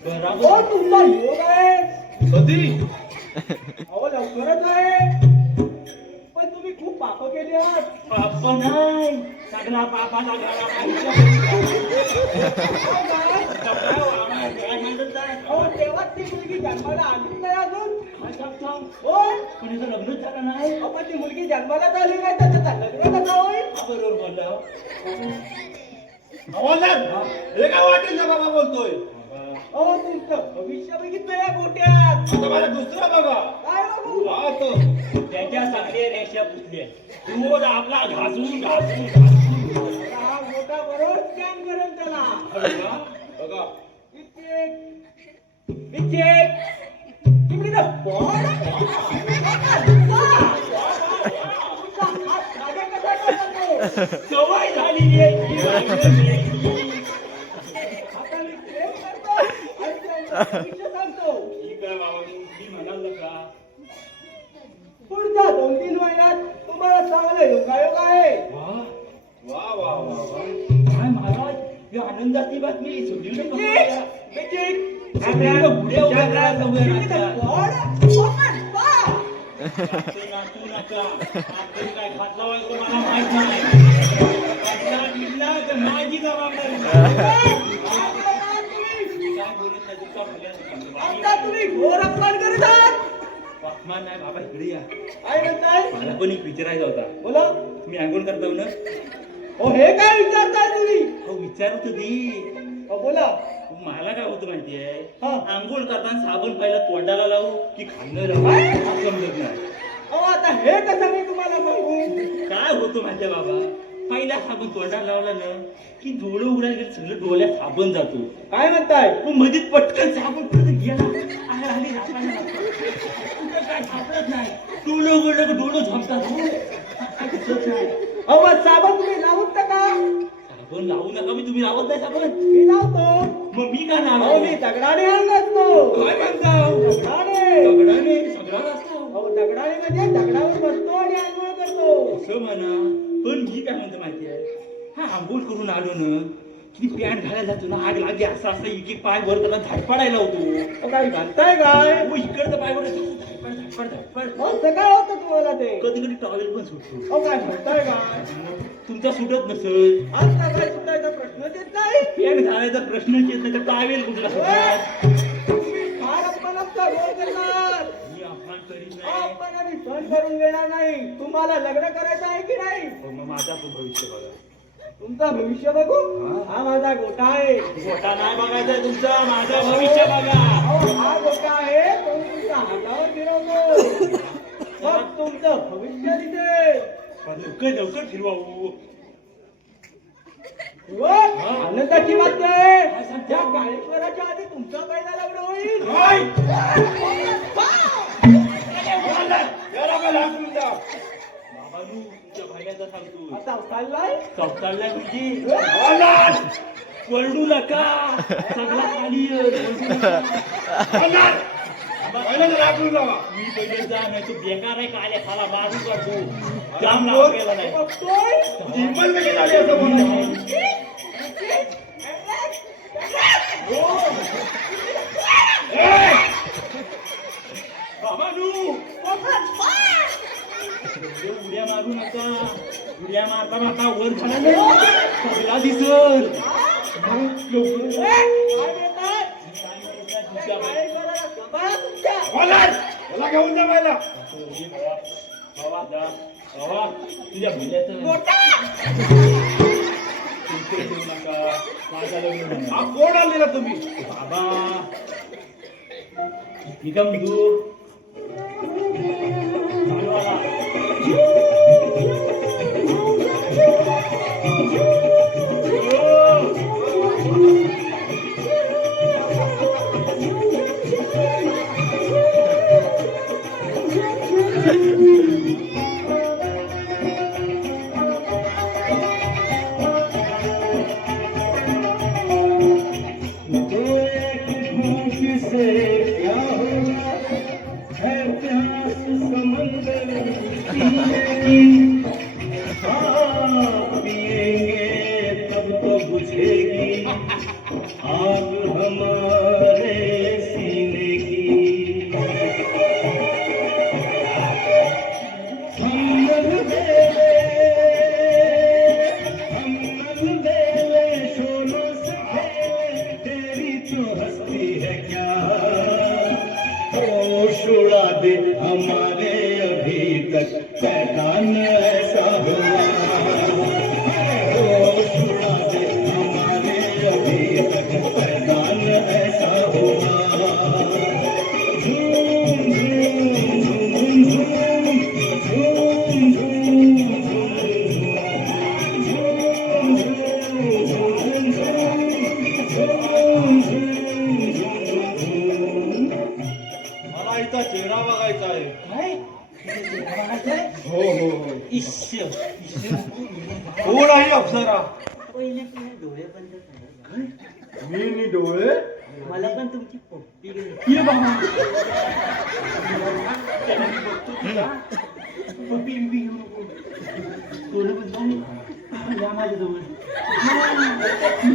बराबर हो तुमचा योग आहे. कधी अहो लवकरच आहे. पण तुम्ही खूप पाप केली आहात. पाप नाही सगळा पापाला गाळा पाहिजे काय म्हणत आहे अहो तेव्हाच ती मुलगी जन्माला आली नाही अजून. पण होय हिचं लग्नच झालं नाही अहो, पण ती मुलगी जन्मालाच आली नाही तर त्याचं लग्न कसं होईल? बरोबर बोलला हे काय वाटेल ना बाबा बोलतोय. अहो तुमचं भविष्य बघितलं या गोट्यात. दुसरा बघा काय बघू? त्याच्या चांगल्या रेषा पुसल्या रोज आपला घासून घासून घासून हा मोठा बरोबर स्कॅम करेल त्याला. बघा सवय झालेली आहे ठीक आहे बाबा मी म्हणाल का पुढच्या 2-3 महिन्यात तुम्हाला चांगले योगायोग आहे. वा वा वा वा वा काय महाराज ही आनंदाची बातमी सुधीर पुढे उभ्या करा नाचू नका आपण काय खातला वगैरे मला माहित नाही खातला बिडला तर माझी जबाबदारी काय बोलत नाही तुमचा आता तुम्ही घोर अपमान करीत आहात. अपमान नाही बाबा इकडे या काय म्हणताय? मला पण एक विचारायचा होता बोला. तुम्ही अंघोळ करता ना हो हे काय विचारताय तुम्ही? हो विचारत होती हो बोला. मला काय होतं माहितीये हा. आंघोळ करताना साबण पहिला तोंडाला लावू की खाल्लं लावू काय? हा समजत नाही अहो आता हे कसं मी तुम्हाला सांगू? काय होतं माहितीये बाबा पहिला साबण तोंडाला लावला ना की डोळं उघडायला सगळं डोळ्यात साबण जातो काय म्हणताय? मग मधीत पटकन साबण परत गेला आली झापायला कुठं काय सापडत नाही डोळं उघडलं की डोळं झोपतात काय दिसत नाही अहो मग साबण तुम्ही लावूत का? साबण लावू नका मी तुम्ही लावत नाही साबण मी लावतो. मग मी का अहो लावू मी दगडाने अंग असतो. काय म्हणता दगडाने. दगडाने सगळा असतो अहो दगडाने म्हणजे दगडावर बसतो आणि आंघोळ करतो. असं म्हणा पण मी काय म्हणतो माहिती आहे हा आंघोळ करून आलो ना किती पॅन्ट घालायला जातो ना आग लागली असं असं एक एक पाय वर करता धाडपाडायला होतो अहो, काय घालताय काय? हो इकडचं पाय वर धाडपड धाडपड धाडपड अहो सकाळ होतं तुम्हाला ते. कधी कधी टॉवेल पण सुटतो अहो काय म्हणताय काय? तुमचा सुटत नसेल आता काय सुटायचा प्रश्नच येत नाही. पॅन्ट घालायचा प्रश्नच येत नाही तर टॉवेल कुठला सुटणार तुम्ही फार अपमानाचा गोळ करणार. मी अपमान करीत अहो, नाही आपण आम्ही सहन करून घेणार नाही. तुम्हाला लग्न करायचं आहे की नाही? हो, मग माझा पण भविष्य बघा तुमचा भविष्य बघू. हा माझा गोटा आहे. गोटा नाही बघायचा तुमचा माझा भविष्य बघा अहो, हा गोटा आहे तो मी तुमच्या हातावर फिरवतो. मग तुमचं भविष्य दिसेल. लवकर लवकर फिरवाऊ व आनंदाची बातमी आहे. त्या काळेश्वराच्या आधी तुमचा पहिला लग्न होईल. बाबानू तुमच्या भाड्याचा सांगतो आता चाललाय. चौकाळला म्हणजे वरडू नका सगळा खाली मी पहिले जा नाही तू बेकार आहे काय खाला मारू करतो जाम लाभ केला नाही बघतोय. बाबानू उड्या मारू नका उड्या मारता मारता वर झाला नाही सगळा दिसल काय देतात? तुमच्या बाई. हवालदार, याला घेऊन जा बायला. बाबा जा बाबा तुझ्या मुलाचं तुमचे देऊ नका माझा लग्न नाही. हा कोण आणलेला तुम्ही? बाबा मी काय म्हणतो चालू आला. मला इथं चेहरा बघायचा आहे. हो हो हो. कोण आहे अप्सरा? पहिले डोळे बंद करा. मी डोळे. मला पण तुमची पोपटी गेली. ये बाबा.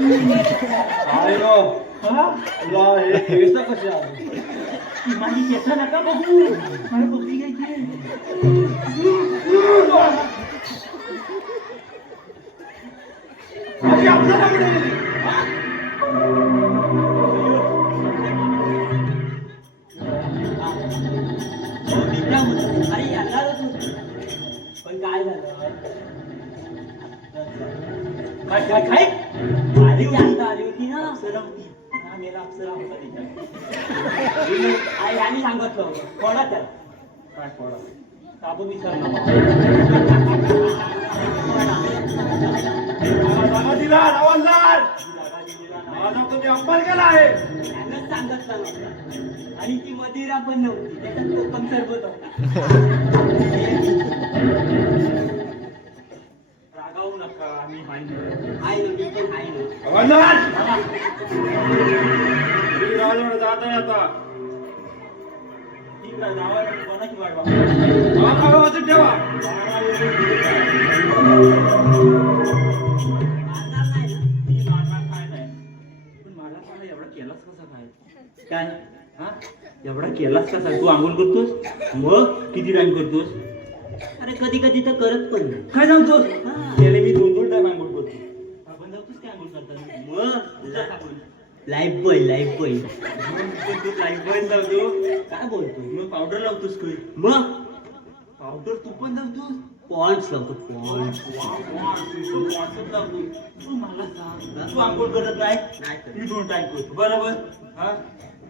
काय रो? तुला हे केस कसे आले? माझी केस नका बघू मला पोपटी घ्यायची. माझी अप्सरा कुठे गेली? अरे येणारच होती पण काय झालं काय काय काय आली ती आता आली होती ना अप्सरा होती हा मेला अप्सरा होता तिच्या आई आणि सांगितलं कोणा त्याला काय पडा काबू विचारला जागा दिला हवालदार. माझा तुम्ही अपमान केला आहे. त्यानंच सांगितलं नव्हतं आणि ती मदिरा पण नव्हती त्याच्यात कोकम सरबत होता. रागावू नका आम्ही आहे ना मी पण आहे ना. हवालदार, मी राजवाडा जात आहे आता. ठीक आहे गावात कोणाची वाट बघा. मामा व्यवस्थित ठेवा. मारणार नाही ना. मी मारणार काय नाही पण मला सांगा एवढा केलास कसा काय काय हा एवढा केलास कसा तू आंघोळ करतोस मग किती टाइम करतोस अरे कधी कधी तर करत पण नाही. काय सांगतोस हा. गेले मी 2-2 टाइम आंघोळ करतो आपण जाऊतोस काय आंघोळ करताना मग तुझा साबण लाईफ बॉय लाईफ बॉय तू लाईफ बॉय लावतो काय बोलतो मग पावडर लावतोस काय मग पावडर तू पण लावतोस पॉइंट्स लावतो पॉइंट्स तू मला सांग तू आंघोळ करत नाही मी 2 टाइम करतो बरोबर हा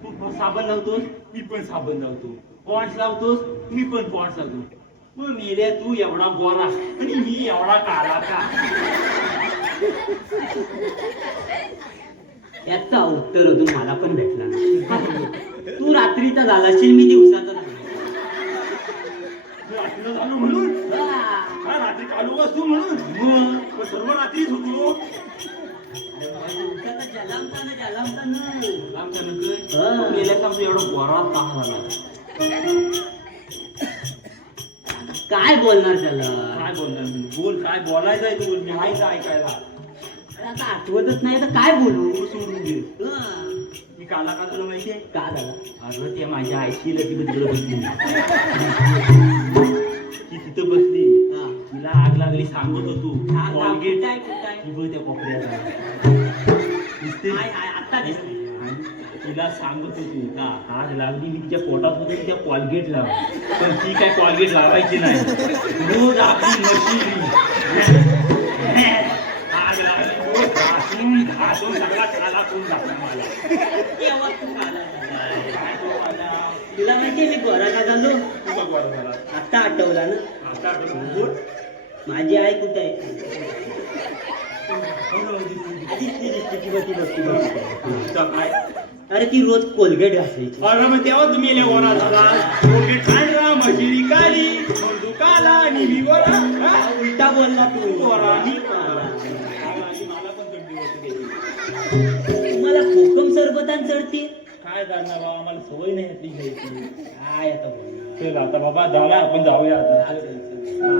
तू साबण लावतोस मी पण साबण लावतो पॉन्ड्स लावतोस मी पण पॉन्ड्स लावतो मग मेल्या तू एवढा गोरा आणि मी एवढा काळा का याचा उत्तर अजून मला पण भेटला नाही. तू रात्रीचा झाला असेल मी दिवसाचा झालो. तू रात्रीला झालो म्हणून हा. हा रात्री चालू वाज तू म्हणून मग सर्व रात्रीच होतो अरे बाई, दिवसाचा जलामताना आमच्या नंतर हा. मेल्या सांगतो एवढा गोरा का झाला काय बोलणार त्याला काय बोलणार मी बोल काय बोलायचं आहे तू मी हायचं ऐकायला अरे आता आठवतच नाही तर काय बोलू तू सोडून दे हा. मी काला का झालं माहितीये का झाला अगं ते माझ्या आईशी लगी तिकडे बसली ती तिथं बसली हा. तिला आग लागली सांगत होतो आग कॉलगेट कुठं आहे, कुठं आहे? ती बघ त्या कोपऱ्यात दिसते आहे, आहे, आत्ता दिसली. तिला सांगत होती का आग लागली मी तिच्या पोटात होते त्या कॉलगेट लाव, पण ती काय कॉलगेट लावायची नाही. रोज आपली मशीन आग लागली रोज घासून घासून सगळा काला करून टाकला मला. तेव्हा तू काला झाला. तुला माहितीये मी गोरा का झालो? तू बघ बरं मला आता आठवला ना. आता आठवलं बोल. माझी आई कुठे आहे? दिसली दिसली ती बघ, ती बघ, ती बघ. तुझा काय अरे ती रोज कोलगेट घासायची. अरे मग तेव्हा तुम्ही येले गोरा झाला. कोलगेट आणला मशिरी काली दुखाला आणि मी गोरा. हा? उलटा बोलला तू. गोरा मी मला मला पण थंडी वाजते त्याची. तुम्हाला कोकम सरबतान चढते. काय जाणार बाबा, आम्हाला सवय नाही यातली घ्यायची. काय आता बोलणार? चल आता बाबा झाला, आपण जाऊया आता. हा.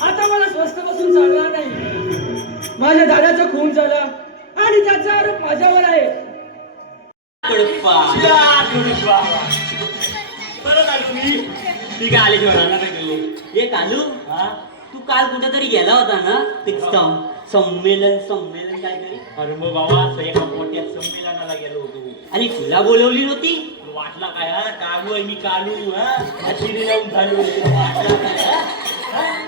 आता मला स्वस्त बसून चालणार नाही. माझ्या दादाचा खून झाला आणि त्याचा आरोप माझ्यावर आहे. कडप्पा. परत आलो मी. ती काय आली जेवणाला नाही गेलो. हे कालू, तू काल कुठेतरी गेला होता ना ते संमेलन काहीतरी. अरे मग बाबा एका मोठ्या संमेलनाला गेलो होतो. आणि तुला बोलवली नव्हती? वाटला काय हा कालू आहे मी कालू. हा चिरी लावून झालो.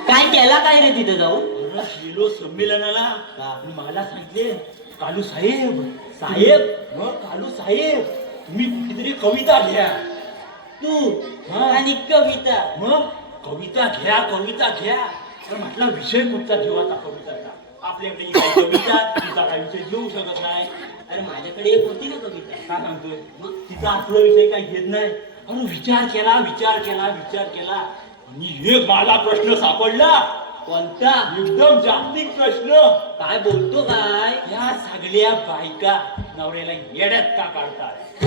काय केला काय रे तिथं जाऊन? गेलो संमेलनाला. आणि मला सांगितले कालू साहेब साहेब? मग कालू साहेब तुम्ही कुठेतरी कविता घ्या. तू हा. आणि कविता. मग कविता घ्या कविता घ्या. तर म्हटला विषय कुठचा घेऊ आता कविताचा. आपल्याकडे ही काही कविता तिचा काही विषय घेऊ शकत नाही. अरे माझ्याकडे एक होती ना कविता. काय सांगतोय मग तिचा आपला विषय काही घेत नाही. अरे विचार केला आणि एक मला प्रश्न सापडला. कोणता? एकदम जागतिक प्रश्न. काय बोलतो काय? या सगळ्या बायका नवऱ्याला येड्यात का काढतात?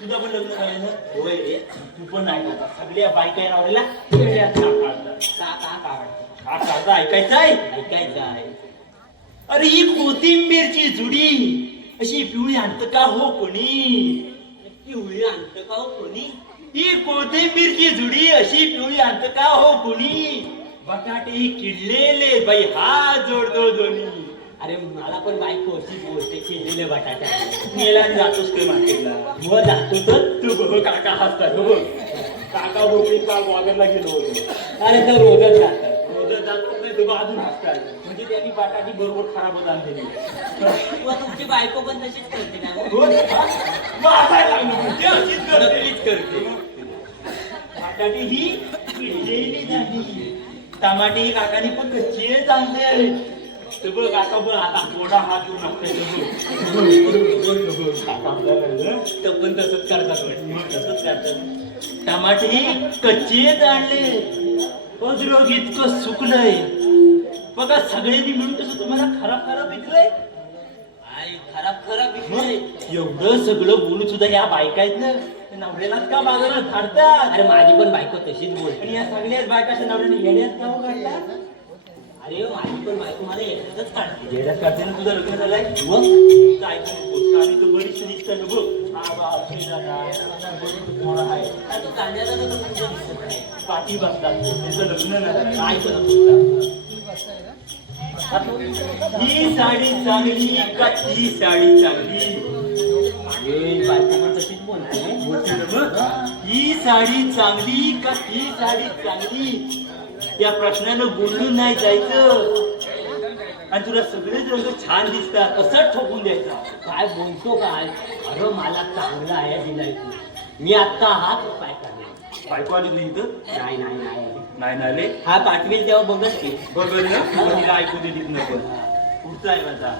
तुझं पण लग्न झालं ना? होय रे. तू पण नाही करता. सगळ्या बायका नवऱ्याला येड्यात का काढतात? का काढतो? का काढता ऐकायचं आहे? ऐकायचं आहे. अरे ही कोथिंबीरची जुडी अशी पिवळी आणत का हो कोणी? पिवळी आणतं का हो कोणी? ही कोथिंबीरची जुडी अशी पिवळी आणत का हो कोणी? बटाटे किडलेले बाई हात जोडतो दोन्ही. अरे मला पण बायको अशी बोलते केलेले बटाटा. मेला आणि जातोस काय मार्केटला? मग जातो तर. तू बघ काका हसतात बघ. काका बोलते काल वागरला गेलो होतो. अरे तर रोजच जातात. रोज जातो नाही तो अजून हसतात. म्हणजे त्यांनी बटाटी बरोबर खराब आणलेली. किंवा तुमची बायको पण तशीच करते ना मग? रोज मग हसायला लागलो. म्हणजे अशीच करते. नक्कीच करते. बटाटी ही पिळलेली नाही. टमाटे ही काकानी पण कच्ची आहे चांगले. तर बघ काका बघ आता थोडा हात घेऊन लागतोय. तो पण तसंच करतात वाटतं. तसंच करतात. टमाटे ही कच्ची आहेत आणले. रोग इतकं सुकलंय बघा. सगळ्यांनी मिळून तसं तुम्हाला खराब विकलंय. आई खराब विकलंय. एवढं सगळं बोलून सुद्धा या बायका आहेत ना नवऱ्यालाच का बाजारात धाडतात. अरे माझी पण बायको तशीच बोलते. आणि या सगळ्याच बायकाच्या नवऱ्याने येण्यात का काढतात? अरे माझी पण बायको मला येतच काढते. येण्यात काढते ना. तुझं लग्न झालंय मग काय करू? आणि तो बरीचशी दिसतं ना बघ. हा बा आहे तू कांद्याचा तर तुझं दिसत नाही. पाठी बसतात. त्याचं लग्न नाही. काय करत? ही साडी चांगली का ती साडी चांगली? बायको पण तशीच बोलते. ही साडी चांगली का ती साडी चांगली? या प्रश्नानं बोलून नाही जायचं. आणि तुला सगळेच रंग छान दिसतात असं ठोकून द्यायचा. काय बोलतो काय? अरे मला चांगला आहे दिलाय तू. मी आता हाच उपाय करणार. बायको आली नाही तर नाही नाही आले. हा पाठवेल तेव्हा बघत की. बरोबर ना. तिला ऐकू दिलीच नको. पुढचा आहे माझा.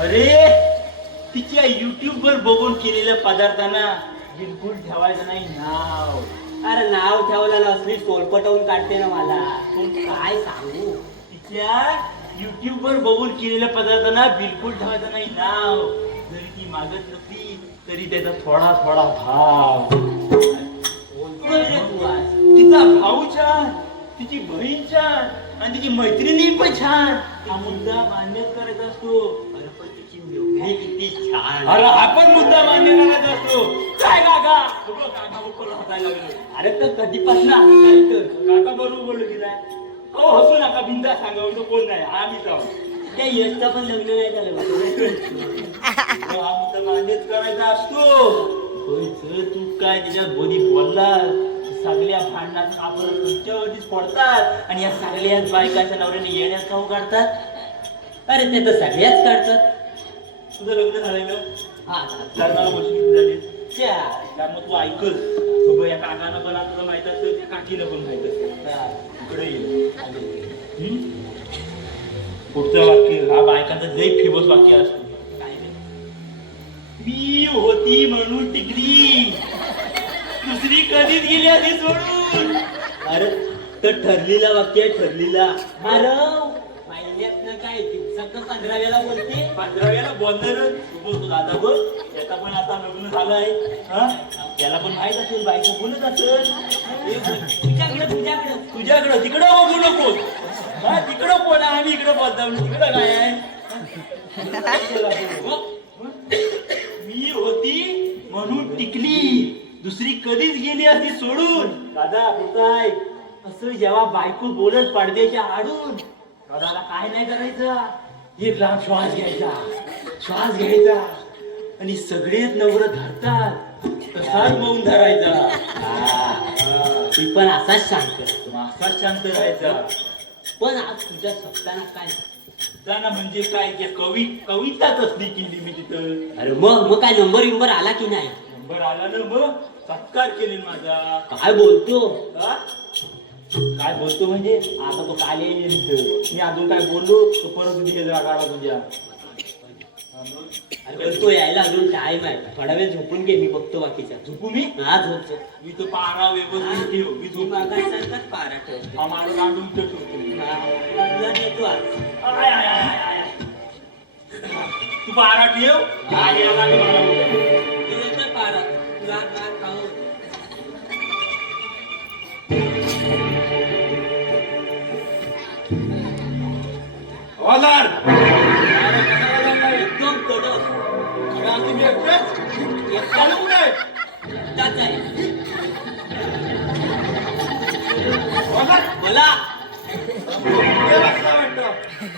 अरे तिच्या YouTube वर बघून केलेल्या पदार्थांना बिलकुल ठेवायचं नाही नाव. अरे नाव ठेवलं ना असली सोलपटवून काढते ना मला. पण काय सांगू, तिच्या युट्यूब वर बघून केलेल्या पदार्थांना बिलकुल ठेवायचं नाही नाव. जरी ती मागत नसली तरी त्याचा थोडा थोडा भाव. बोलतोय रे तू आज. तिचा भाऊ छान, तिची बहीण छान आणि तिची मैत्रिणी पण छान. हा मुद्दा मान्यच करायचा असतो. अरे पण तिची मेवणी किती छान. अरे आपण मुद्दा मान्य करायचा असतो. काय काका काका बरोबर हसायला लागलो. अरे तर कधीपासून काय तर काका बरोबर बोललो की नाही. हो हसू नका, बिंदा सांगा कोण नाही आम्ही जाऊ. त्या यशचं पण लग्न नाही झालं बा. हा मुद्दा मान्यच करायचा असतो. होय सर, तू काय त्याच्यात बोधी बोलला. सगळ्या भांडणात आपण तुमच्यावरतीच पडतात आणि या सगळ्याच बायकाच्या नवऱ्याने येण्यात खाऊ काढतात. अरे ते तर सगळ्याच काढतात. तुझं लग्न झालेलं हा लग्नाला वर्ष किती झाली. च्या. त्यामुळे तू ऐकल बाबा, या काकांना पण तुला माहित असतं, त्या काकीला पण माहित असतं. इकडे ये. पुढचं वाक्य हा बायकांचं लय फेमस वाक्य असतं. काय रे? मी होती म्हणून टिकली, दुसरी कधीच गेली आधी सोडून. अरे तर ठरलेला वाक्य आहे, ठरलेला. अरे महिन्यातनं काय दिवसातनं 15 बोलते. 15व्याला बोलणार तू बोलतो दादा बघ. याचा पण आता लग्न झालंय. याला पण माहित असेल बायको बोलत असेल. तुझ्याकडं तिकडं बघू नको. तिकडं बोला, आम्ही इकडं बोलतो. तिकडं काय आहे. मी होती म्हणून टिकली, दुसरी कधीच गेली असती सोडून. दादा काय असं जेव्हा बायको बोलत पडद्याच्या आडून, दादाला काय नाही करायचं. एक लांब श्वास घ्यायचा, श्वास घ्यायचा आणि सगळेच नवरं धरतात तसाच मौन धरायचा. ती पण असाच शांत. असाच शांत राहायचा. पण आज तुझ्या सप्ताना काय जाना म्हणजे काय, कविताच असली केली मी तिथं. अरे मग काय नंबर आला की नाही. नंबर आला ना, मग सत्कार केले माझा. काय बोलतो. हा? काय बोलतो म्हणजे आता तो काल येईल इथं. मी अजून काय बोललो तर परत तिथे गाडा तुझ्या. अरे तो यायला अजून टाइम आहे. थोडा वेळ झोपून घे, मी बघतो बाकीच्या. झोपू मी? हा झोपतो. मी तो पारा व्यवस्थित ठेव. मी झोप सांगतात पारा ठेव. आम्हाला गाडून ठेवतो. तुला देतो आज. आय, आय, आय, आय, आय. तू पारा ठेव. आय, आय, आय, आय. देतोय पारा. तुला खाऊ. हवालदार, एकदम कडक. तुम्ही एकटेच? एकटा कुठे? एकटाच आहे. हवालदार, बोला. हे वाचलं वाटतं.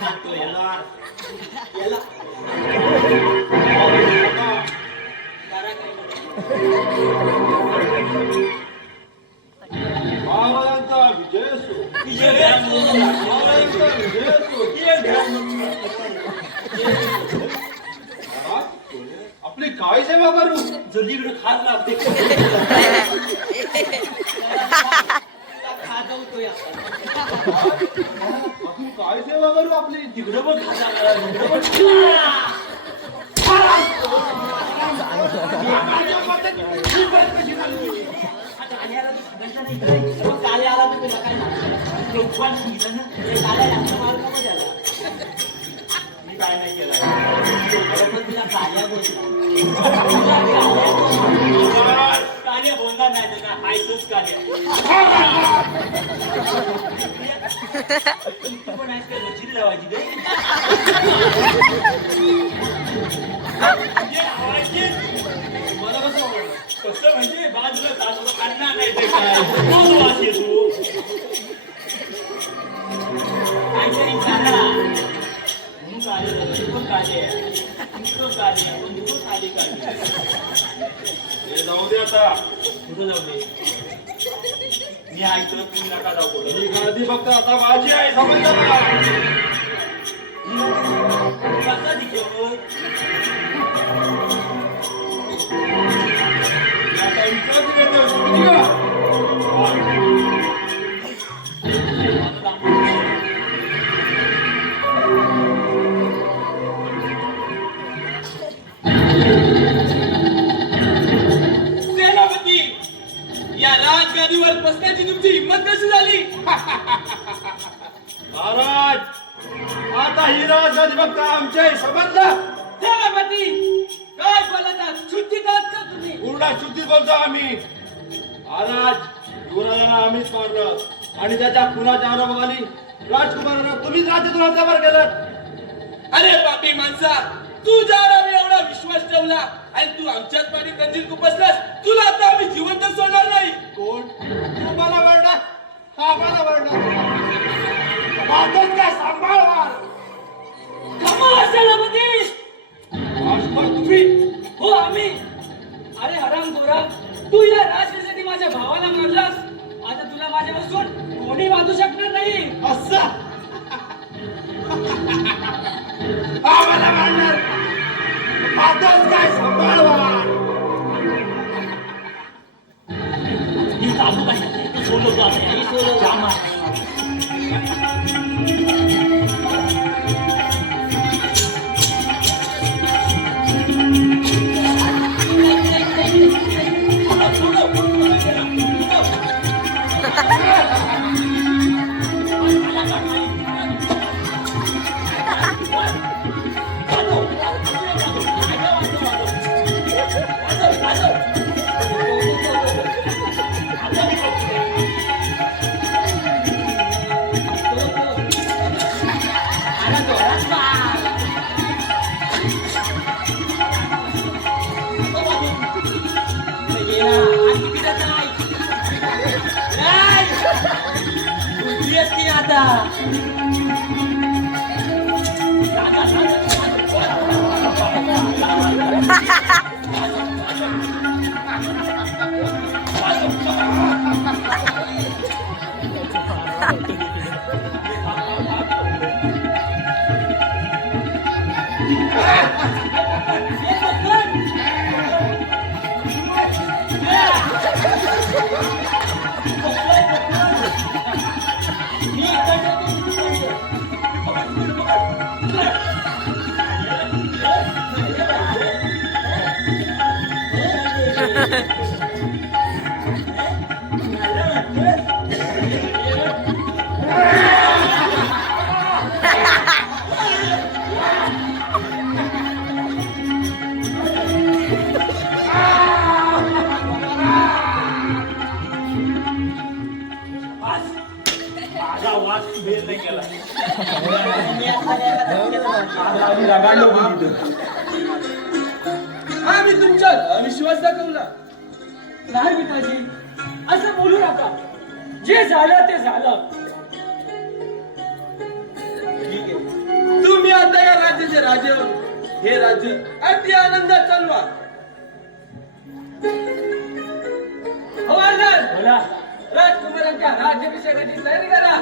सांगतो याला. याला पारा काय. महाराजांचा विजय असो. विजय असो. महाराजांचा विजय असो. आपली काय सेवा करू? जल्दीकडे खात लागते. खाजवतोय आपण. आपण काय सेवा करू आपली? तिकडं पण खाता. काले आला तर तुला काय झालं? लोकवान सांगितलं ना, काले जास्त मार नको द्यायला. मी काय नाही केलं. अरे पण तुला काल्या बोलला. काले बोलणार नाही तर काय, हायतोच काले. तू पण आहेस काय मच्छी लावायची ते? मला कसं आवडलं? कसं म्हणजे बाजूला सासूला काढणार नाही ते काय. तोच वास येतो. काहीतरी सांगा. म्हणून काले झालं. तू पण काले आहे. तू पण काले आहे. पण तू काले काले. हे जाऊ दे आता. कुठं जाऊ दे? मी ऐकतो तुम्ही नका जाऊ कुठं. ही गर्दी फक्त आता माझी आहे, समजलं का? कसा दिसतो? आता इकडंच येतो. सुट्टी का? सेनापती, या राजगादी पूर्ण शुद्धी बोलतो आम्ही. महाराज युवराजांना आम्हीच मारलं आणि त्याच्या खुनाच्या आरोपाखाली राजकुमारांना तुम्हीच राज्यातून हद्दपार केलं. अरे पापी माणसा, तू ज्यावर आम्ही एवढा विश्वास ठेवला आणि तू आमच्याच पाणी कंदील खुपसलास, तुला आता आम्ही जिवंत सोडणार नाही. कोण तुम्हाला वरणार? आम्हाला वरणार? माझंच काय सांभाळणार? राजकुमार तुम्ही? हो आम्ही. अरे हराम गोरा, तू या राजकीसाठी माझ्या भावाला मारलास. आता तुला माझ्यापासून कोणी वाचू शकणार नाही. असं आम्हाला मारणार? माझंच काय सांभाळणार? ही काबू कशाची? तू सोडवतो आता याही सोडव. जा मार. माझा वास भेद नाही केला. आम्ही तुमच्यात अविश्वास दाखवला. नाही पिताजी, असं बोलू नका. जे झालं ते झालं. ठीक आहे, तुम्ही आता या राज्याचे राजे आहोत. हे राज्य अगदी आनंदात चालवा. हवालदार, बोला. राजकुमारांच्या राज्याभिषेकाची तयारी करा.